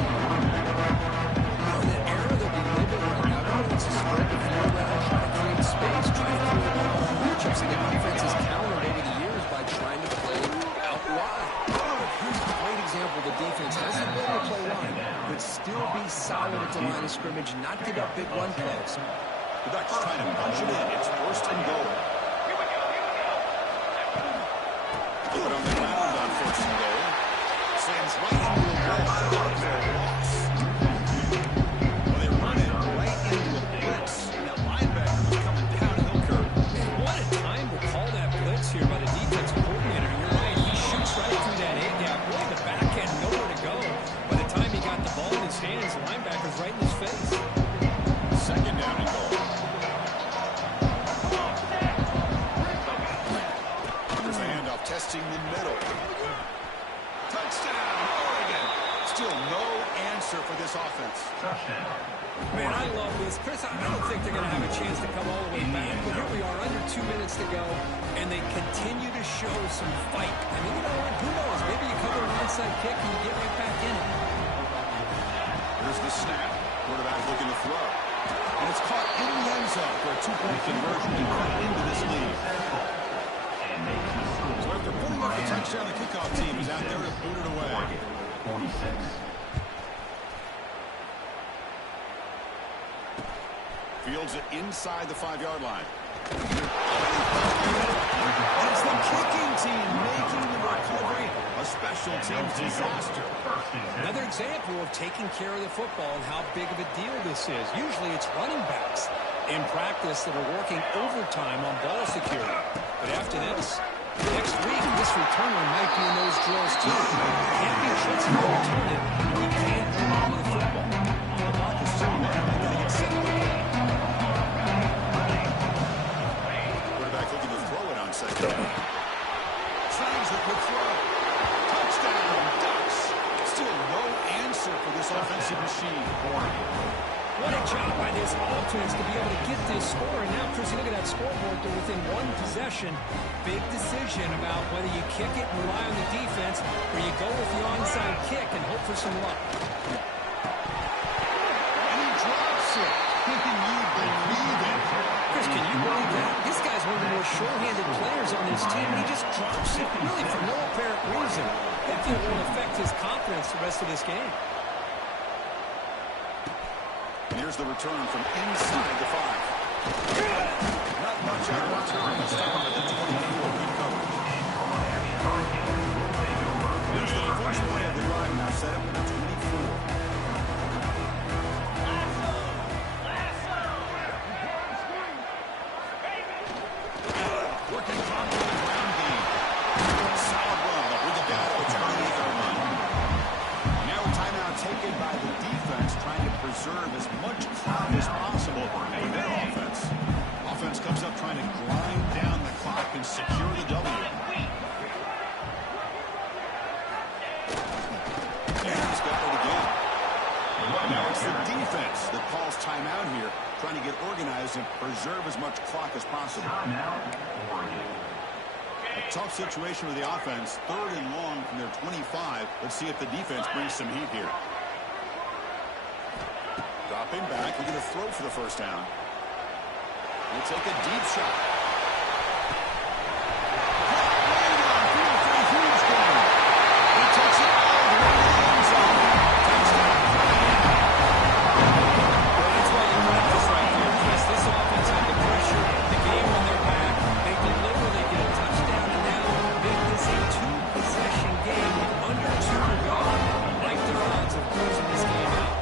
In that era that we live in right now, everyone's to spread the floor around, try to create space, try to throw it out. Matchups that the defense has countered over the years by trying to play out wide. Here's a great example. The defense has the ability to play wide, but still be solid at the line of scrimmage, not give up big run plays. The Ducks trying to punch it in. It's first and goal. Put it on the ground on first and goal. Sends right into a ball for a loss. Well, they run it right into a blitz. And that linebacker was coming downhill curve. What a time to call that blitz here by the defensive coordinator. You're right. He shoots right through that A-gap. Really, the back end nowhere to go. By the time he got the ball in his hands, the linebacker's right in his face. Second down and goal. There's a handoff testing the middle. Touchdown, Oregon. Still no answer for this offense. Man, I love this. Chris, I don't think they're going to have a chance to come all the way back. But here we are, under 2 minutes to go, and they continue to show some fight. I mean, you know what? Who knows? Maybe you cover an onside kick and you get right back in it. Here's the snap. Quarterback looking to throw. And it's caught in the end zone for a two-point conversion to cut into this lead. So after putting up the touchdown, the kickoff team is out there to boot it away. 46. Fields it inside the 5-yard line. And it's the kicking team making the recovery a special teams disaster. Another example of taking care of the football and how big of a deal this is. Usually it's running backs in practice that are working overtime on ball security. But after this, next week, this returner might be in those drills too. Can't be trusted to return it. He can't move on with the football. The block is still there. They got to get set with it. Quarterback looking to throw it on second. Slams the quick throw. Touchdown, Ducks. Still no answer for this offensive machine. What a job by this offense to be able to get this score. And now, Chris, you look at that scoreboard. They're within one possession. Big decision about whether you kick it and rely on the defense or you go with the onside kick and hope for some luck. And he drops it. Can you believe it? Chris, can you believe that? This guy's one of the more sure-handed players on this team, and he just drops it, really for no apparent reason. Hopefully it won't affect his confidence the rest of this game. And here's the return from inside the 5. Not much out of return. It's down at the 24. Good coverage. Here's the first play of the drive now set up at the 24. Working on the ground game. Solid run. The Rigodato 28-yard line. Now a timeout taken by the defense, trying to preserve as much clock as possible for their offense. Offense comes up trying to grind down the clock and secure the W. And he's got it again. Now it's the defense that calls timeout here, trying to get organized and preserve as much clock as possible. A tough situation with the offense. 3rd and long from their 25. Let's see if the defense brings some heat here. Drop Dropping back, looking to throw for the first down. He'll take a deep shot. Way downfield for a huge gain. He takes it all the way to the end zone. Touchdown. Well, that's why you want this right here, Chris. This offense had the pressure, the game on their back. They deliberately get a touchdown and now make this a two-possession game with under 2 to go. Like their odds of closing this game out.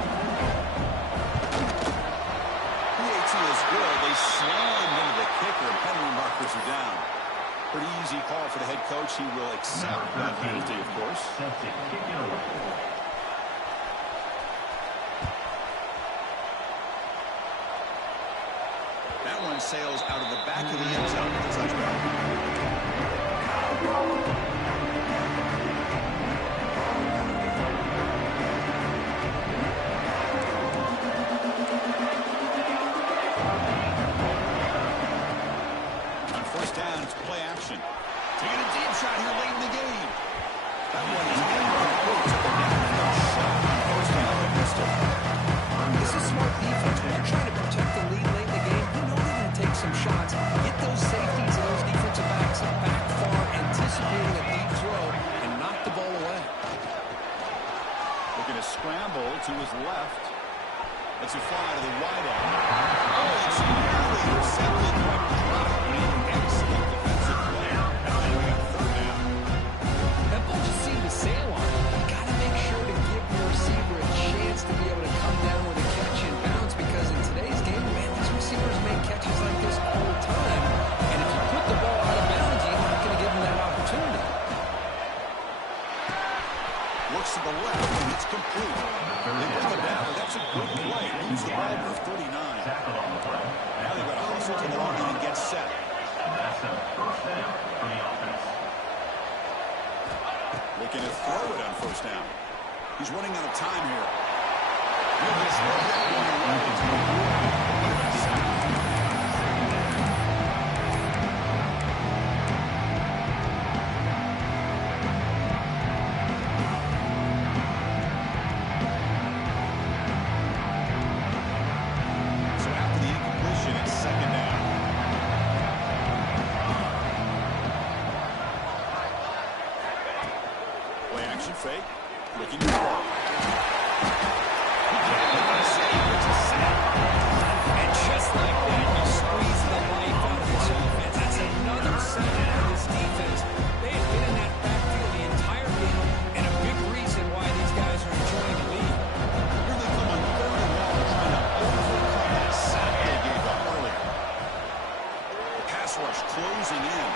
PAT is good. They slammed into the kicker. Penalty markers are down. Pretty easy call for the head coach. He will accept that penalty, of course. Set to kick it away. That one sails out of the back of the end zone with a touchdown. On first down, it's play action. Taking a deep shot here late in the game. That one is incomplete. Took a downfield shot on first down, but missed it. This is smart defense. When you're trying to protect the lead late in the game, you know they're going to take some shots. Get those safeties and those defensive backs back far, anticipating a deep throw, and knock the ball away. Looking to scramble to his left. Let's it fly to the wide end. Oh, it's nearly intercepted. Drop. Excellent defensive play. And we got third down. That ball just seemed to sail on him. You got to make sure to give your receiver a chance to be able to come down with a catch and bounce, because in today's game, man, these receivers make catches like this all the time. And if you put the ball out of bounds, you're not going to give them that opportunity. Looks to the left, and it's complete. They bring it down, but that's a good play. Moves the ball to 39. Tackle on the play. Now they've got to hustle to the line and get set. And that's a first down for the offense. Looking to throw it on first down. He's running out of time here. He'll just throw that one away. So after the incompletion, it's second down. Play action fake. Looking to throw. And just like that, you squeeze the life out of this offense. That's another sign of this defense. They have been in that backfield the entire game, and a big reason why these guys are enjoying the lead. Here they come on third and long, trying to overcome that sack they gave up earlier. The pass rush closing in.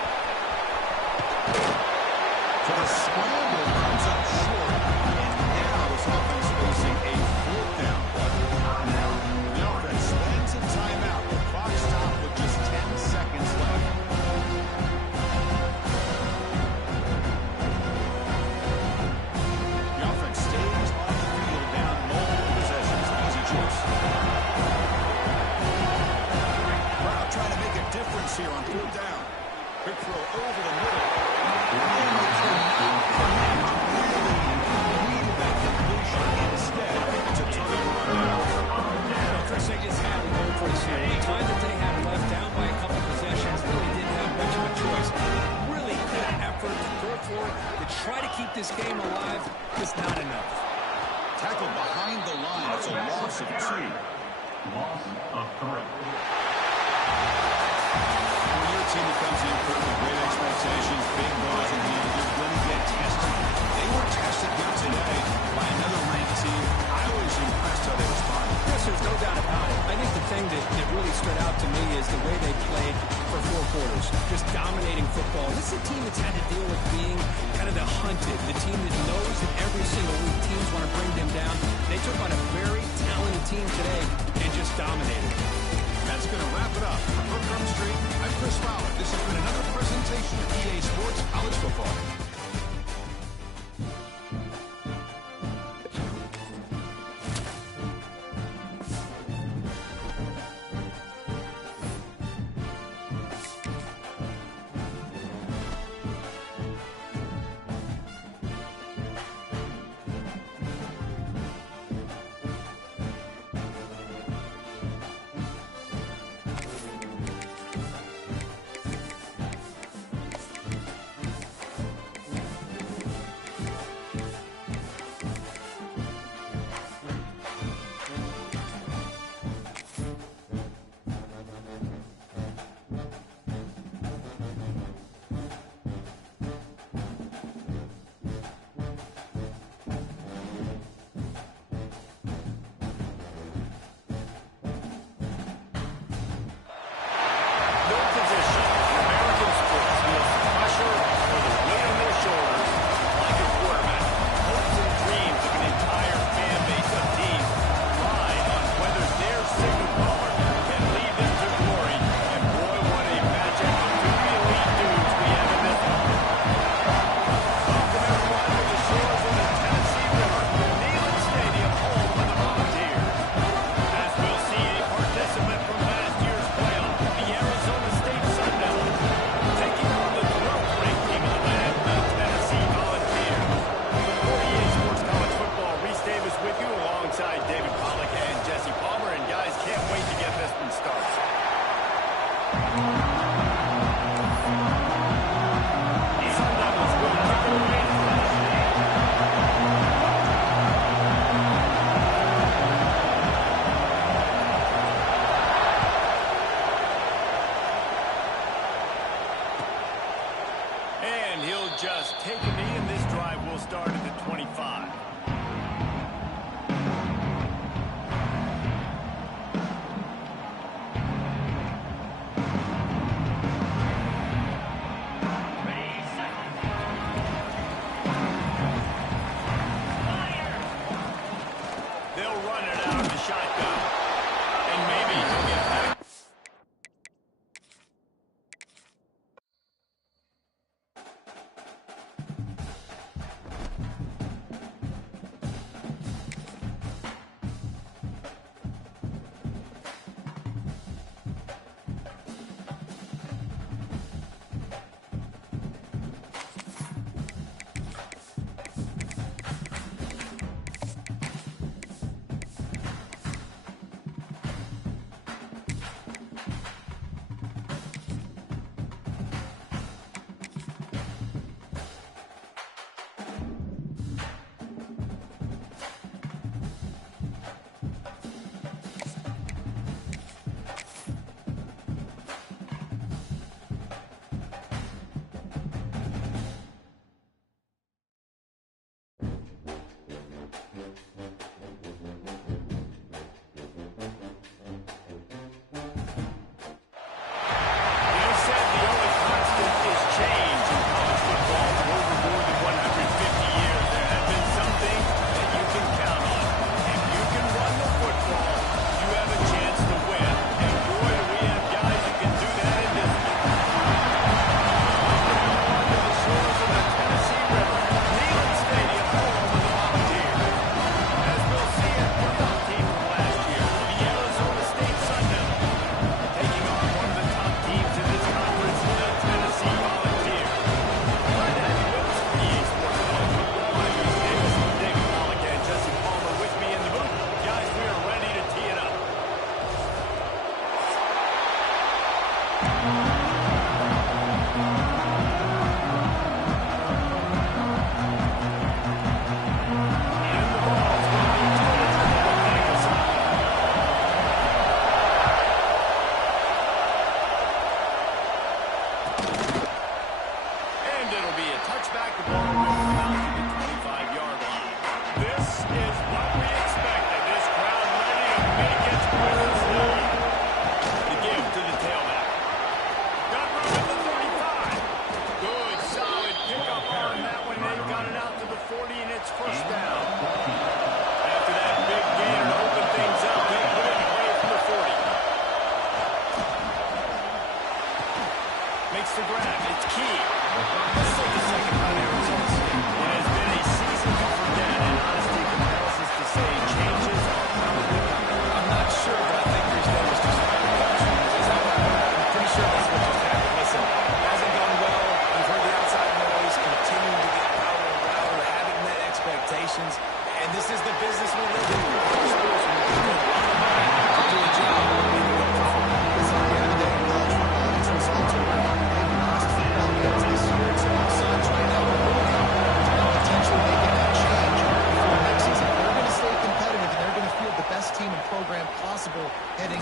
So the scramble comes up short, and now this offense facing a fourth down play. The offense spends a timeout. The clock stopped with just 10 seconds left. The offense stays on the field down multiple possessions. Easy choice. Brown trying to make a difference here on fourth down. Quick throw over the middle. And they cannot connect. Really needed that completion. Instead, it's a turnover on down. Chris, they just had to go for this here. The time that they had left, down by a couple possessions, really didn't have much of a choice. Really good effort to go for it, to try to keep this game alive, just not enough. Tackle behind the line. It's a loss of 2. Loss of 3. When your team comes in with great expectations, big goals in hand, you're going to get tested. They were tested here today by another ranked team. I was impressed how they responded. Yes, there's no doubt about it. I think the thing that really stood out to me is the way they played for 4 quarters, just dominating football. This is a team that's had to deal with being kind of the hunted, the team that knows that every single week teams want to bring them down. They took on a very talented team today and just dominated. That's going to wrap it up. For Drum Street, I'm Chris Fowler. This has been another presentation of EA Sports College Football.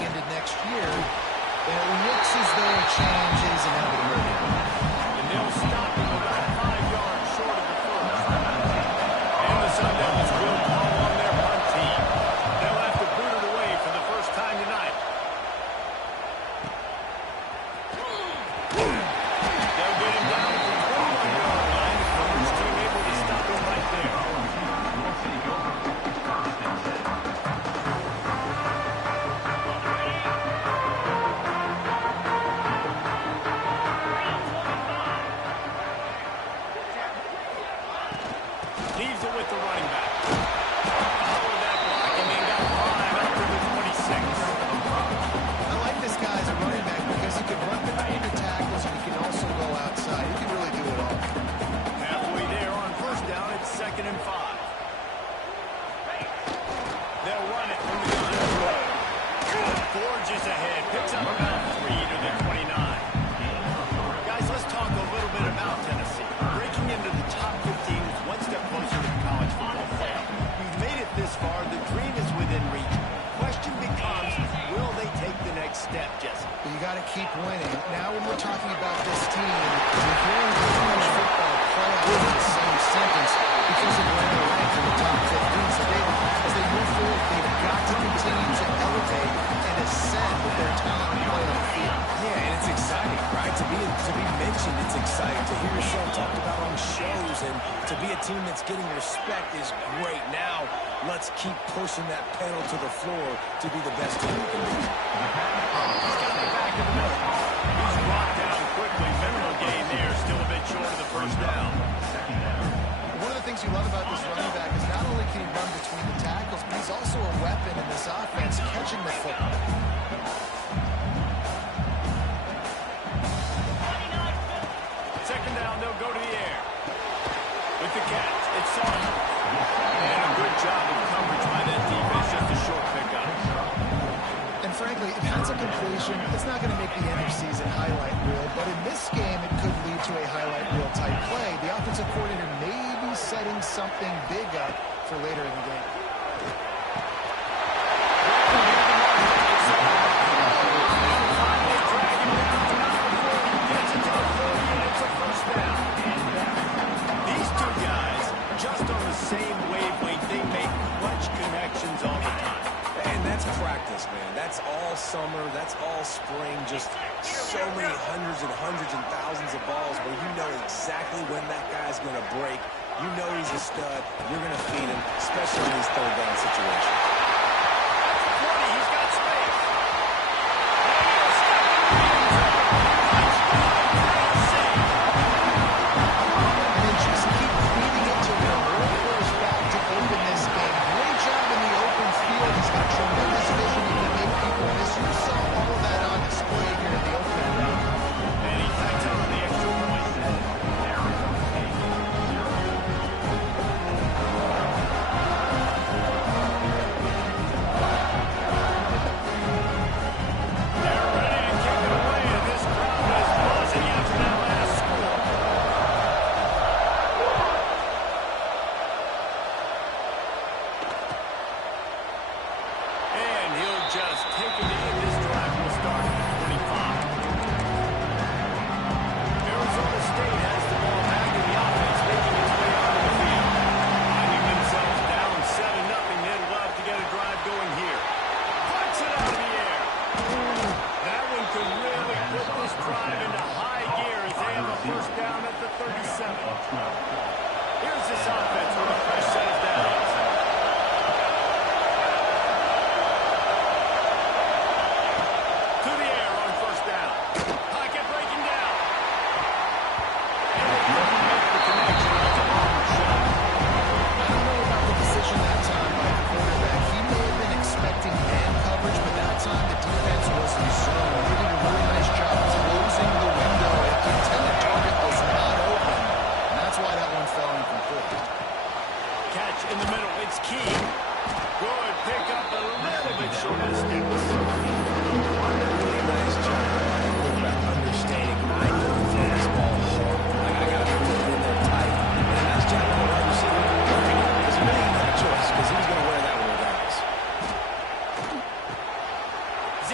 into next year, and it looks as though a change is inevitable here. And they'll stop him about 5 yards short of the first. And the Sun Devils will call on their punt team. They'll have to boot it away for the first time tonight. They'll get him down to the 21-yard line. The Colts team able to stop him right there. Leaves it with the running back. Followed that block and then got 5 out to the 26. I like this guy as a running back because he can run between the tackles and he can also go outside. He can really do it all. Halfway there on first down, it's 2nd and 5. They'll run it from the gun as well. Forges ahead, picks up about 3 to the 29. Guys, let's talk a little bit about Tennessee. Breaking into the top 15 is one step closer to the college football playoff. You've made it this far. The dream is within reach. Question becomes, will they take the next step, Jesse? You got to keep winning. Now when we're talking about this team, you're hearing college football playoff in the same sentence because of where they're ranked in the top 15. So as they move forward, they've got to continue to elevate and ascend with their talent and play on the field. Yeah, and it's exciting, right? To be mentioned, it's exciting. To hear yourself talked about on shows and to be a team that's getting respect is great. Now, let's keep pushing that pedal to the floor to be the best team we can be. He's got it back in the middle. He's brought down quickly. Minimal gain there. Still a bit short of the first down. One of the things you love about this running back is not only can he run between the tackles, but he's also a weapon in this offense, catching the football. Second down, they'll go to the air. With the catch, it's Saunders. And a good job of coverage by that defense. Just a short pickup. And frankly, if that's a completion, it's not going to make the end of season highlight reel. But in this game, it could lead to a highlight reel type play. The offensive coordinator may be setting something big up for later in the game. These two guys, just on the same wavelength, they make clutch connections all the time. And that's practice, man. That's all summer. That's all spring. Just so many hundreds and thousands of balls where you know exactly when that guy's going to break. You know he's a stud. You're going to feed him, especially in these third down situations. He's got space. And then just keep feeding it to him. Roll back to open this game. Great job in the open field. He's got tremendous vision. He can make people miss. You saw all of that on display here in the opening round. And he tacks on the extra point.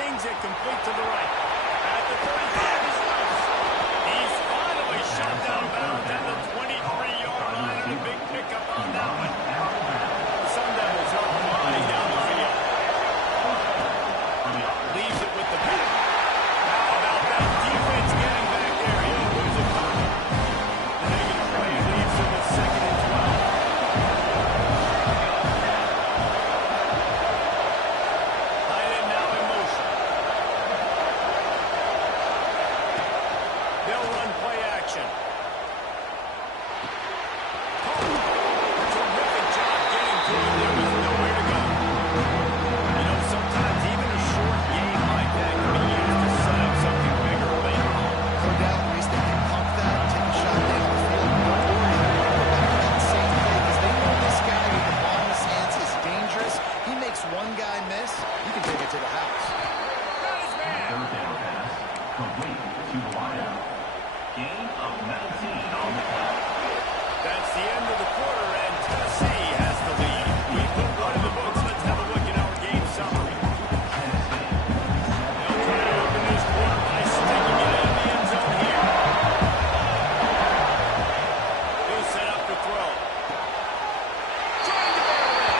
Wings it complete to the right. At the 35, he's loose. He's finally shot down bounds at the 23-yard line, and a big pickup on that one. The Sun Devils are flying down the field. Leaves it with the back. How about that defense getting back there? He'll lose it. The negative play leaves him with 2nd and 12. Tight end now in motion. They'll run play action. Terrific job getting to him. There was nowhere to go. You know, sometimes even a short game like that can be used to set up something bigger later on. No doubt, Reese, they can pump that, take a shot down the field. Don't worry, they're going back to that same play because they know this guy with the ball in his hands is dangerous. He makes one guy miss, you can take it to the house. Third down pass, complete to the wideout. Gain of 19 on the play. That's the end of the quarter, and Tennessee has the lead. We put one in the books. Let's have a look at our game summary. They'll try to open this quarter by sticking it in the end zone here. He'll set up the throw. Trying to barrel in.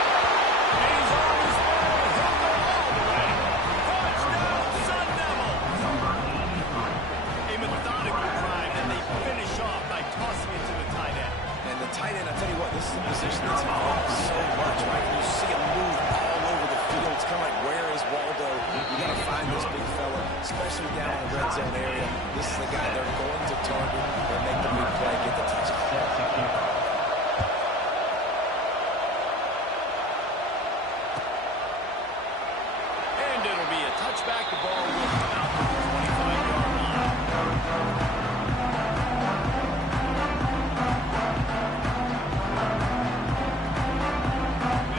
And he's on his way. He'll go all the way. Touchdown, Sun Devils. A methodical drive, and they finish off by tossing it to the tight end. And the tight end, I tell you what, this is a position that's involved so much, right? You see him move all over the field. It's kind of like, where is Waldo? You got to find this big fella, especially down in the red zone area. This is the guy they're going to target and make the big play, get the touchdown. And it'll be a touchback. The ball will come out to the 25-yard line.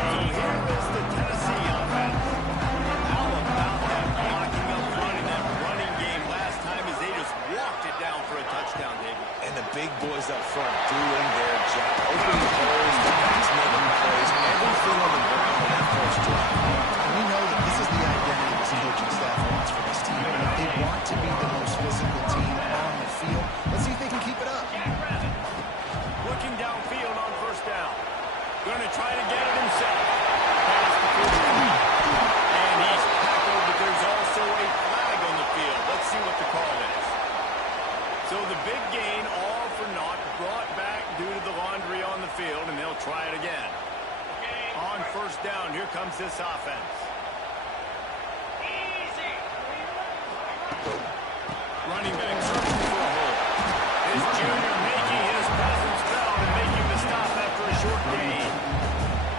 So here is the Tennessee offense. How about that blocking up front in that running game last time as they just walked it down for a touchdown, David? And the big boys up front doing their job. Opening holes, the backs making plays, everything on the ground on that first drive. And we know that this is the identity this coaching staff wants for this team. They want to be the most physical team on the field. Let's see if they can keep it up. Looking downfield on first down. Going to try to get it himself. Pass the and he's tackled, but there's also a flag on the field. Let's see what the call is. So the big gain, all for naught, brought back due to the laundry on the field, and they'll try it again. On first down, here comes this offense. Running back searching for a hole. His junior making his presence felt and making the stop after a short gain.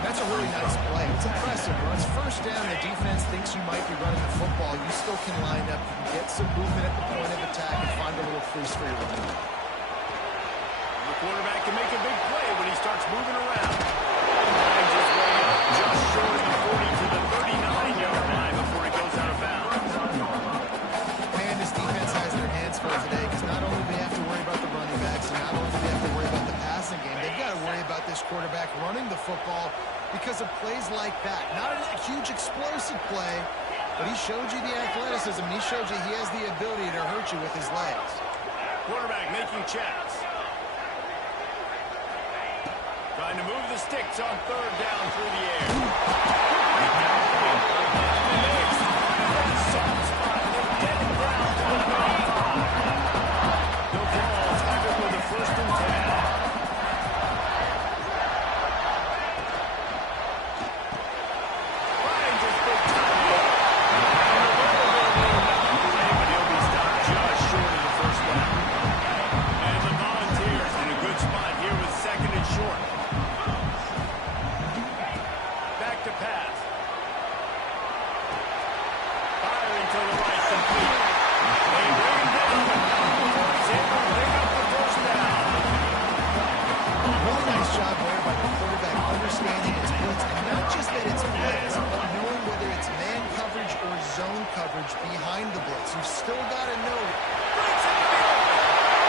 That's a really nice play. It's impressive. When it's first down, the defense thinks you might be running the football. You still can line up. You can get some movement at the point of attack and find a little crease for your running back. The quarterback can make a big play when he starts moving around. Finds his way up just short of the 40 to the 39-yard line before he goes out of bounds. Man, this defense has their hands full today because not only do they have to worry about the running backs and not only do they have to worry about the passing game, they've got to worry about this quarterback running the football because of plays like that. Not a huge explosive play, but he showed you the athleticism. He showed you he has the ability to hurt you with his legs. Quarterback making checks. Trying to move the sticks on third down through the air. Soft spot. They get it down to the 35. The Vols have it with a 1st and 10. Finds his big time. But he'll be stopped just short of the first down. And the Volunteers in a good spot here with 2nd and short. Back to pass. Firing to the right, complete. They bring him down. He's able to pick up the first down. Really nice job there by the quarterback understanding its blitz, and not just that it's blitz, but knowing whether it's man coverage or zone coverage behind the blitz. You've still got to know. Brings it to the open.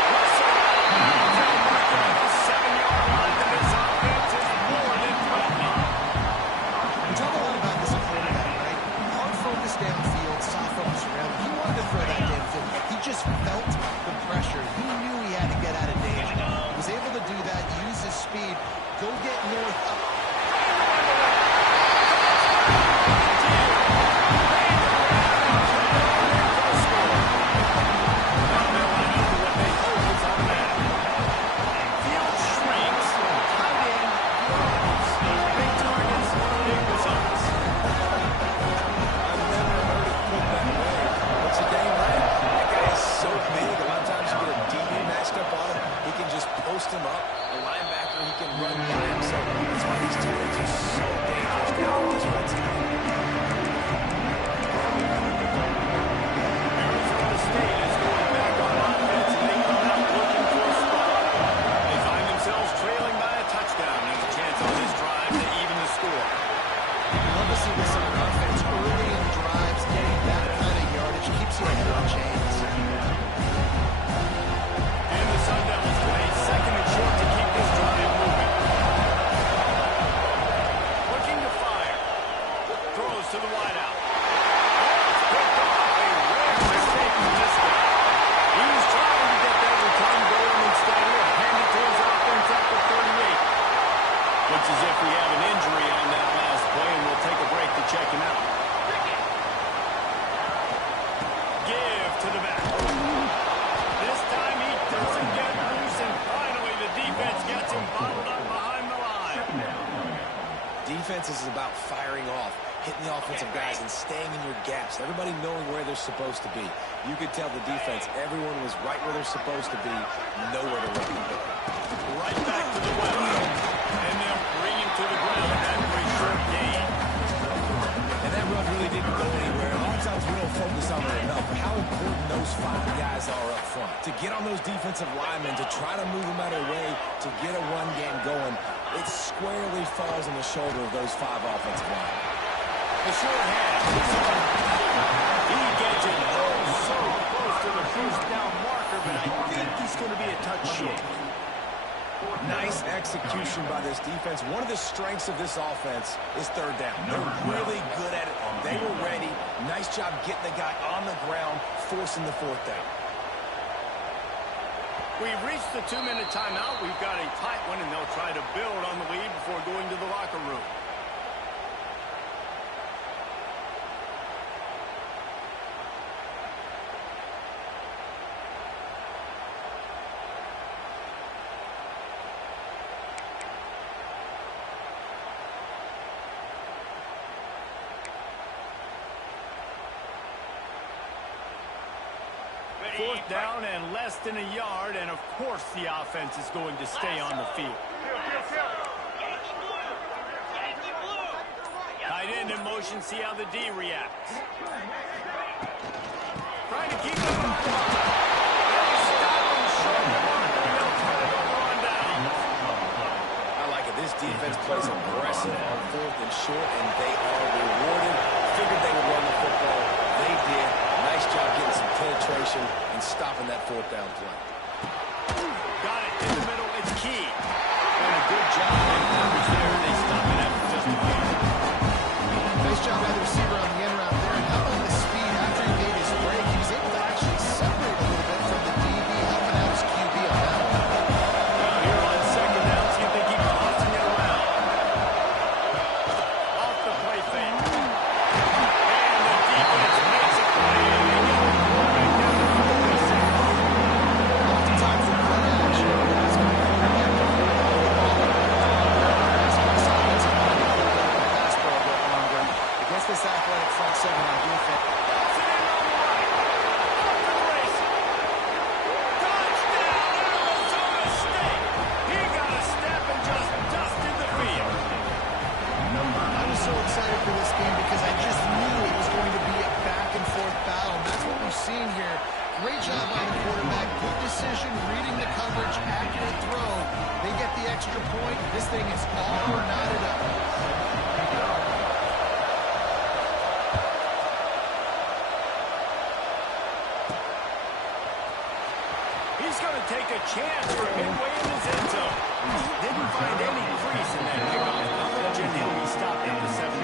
Russell. The 7-yard line to this offense is more than threatening. We talk a lot about this at quarterback, right? Hard focus downfield, soft focus defense is about firing off, hitting the offensive guys and staying in your gaps, everybody knowing where they're supposed to be. You could tell the defense, everyone was right where they're supposed to be, nowhere to run. Right back to the well. And they'll bring him to the ground after a short gain. And that run really didn't go anywhere. A lot of times we don't focus on it enough, but how important those 5 guys are up front. To get on those defensive linemen, to try to move them out of their way, to get a run game going, it squarely falls on the shoulder of those 5 offensive linemen. The short hand. He gets it so close to the first down marker, but I think he's going to be a touch short. Nice execution by this defense. One of the strengths of this offense is third down. They're really good at it. They were ready. Nice job getting the guy on the ground, forcing the 4th down. We've reached the 2-minute timeout. We've got a tight one, and they'll try to build on the lead before going to the locker room. Fourth down and less than a yard, and of course the offense is going to stay on the field. Tight end in motion, see how the D reacts. Trying to keep him on. I like it. This defense plays aggressive on 4th and short, and they are rewarded. Figured they would run the football. They did. Nice job getting some penetration and stopping that 4th down play. Got it in the middle. It's key. And a good job in coverage there. They stop it after just a few. Nice job by the receiver on the end route there. And not only the speed, after he made his break, he was able to actually separate a little bit from the DB, helping out his QB on that one. Now here on 2nd down, see if they keep tossing it around. Off the play fake. And the defense makes a play. Oftentimes in play action, that's going to be the offensive line to hold up the pass for a bit longer. Against this athletic front 7 on defense. I was so excited for this game because I just knew it was going to be a back-and-forth battle. And that's what we've seen here. Great job by the quarterback. Good decision, reading the coverage, accurate throw. They get the extra point. This thing is all or not at all. He's going to take a chance for midway in his end zone. Didn't find any crease in that kickoff coverage, and he'll be stopped at the 17.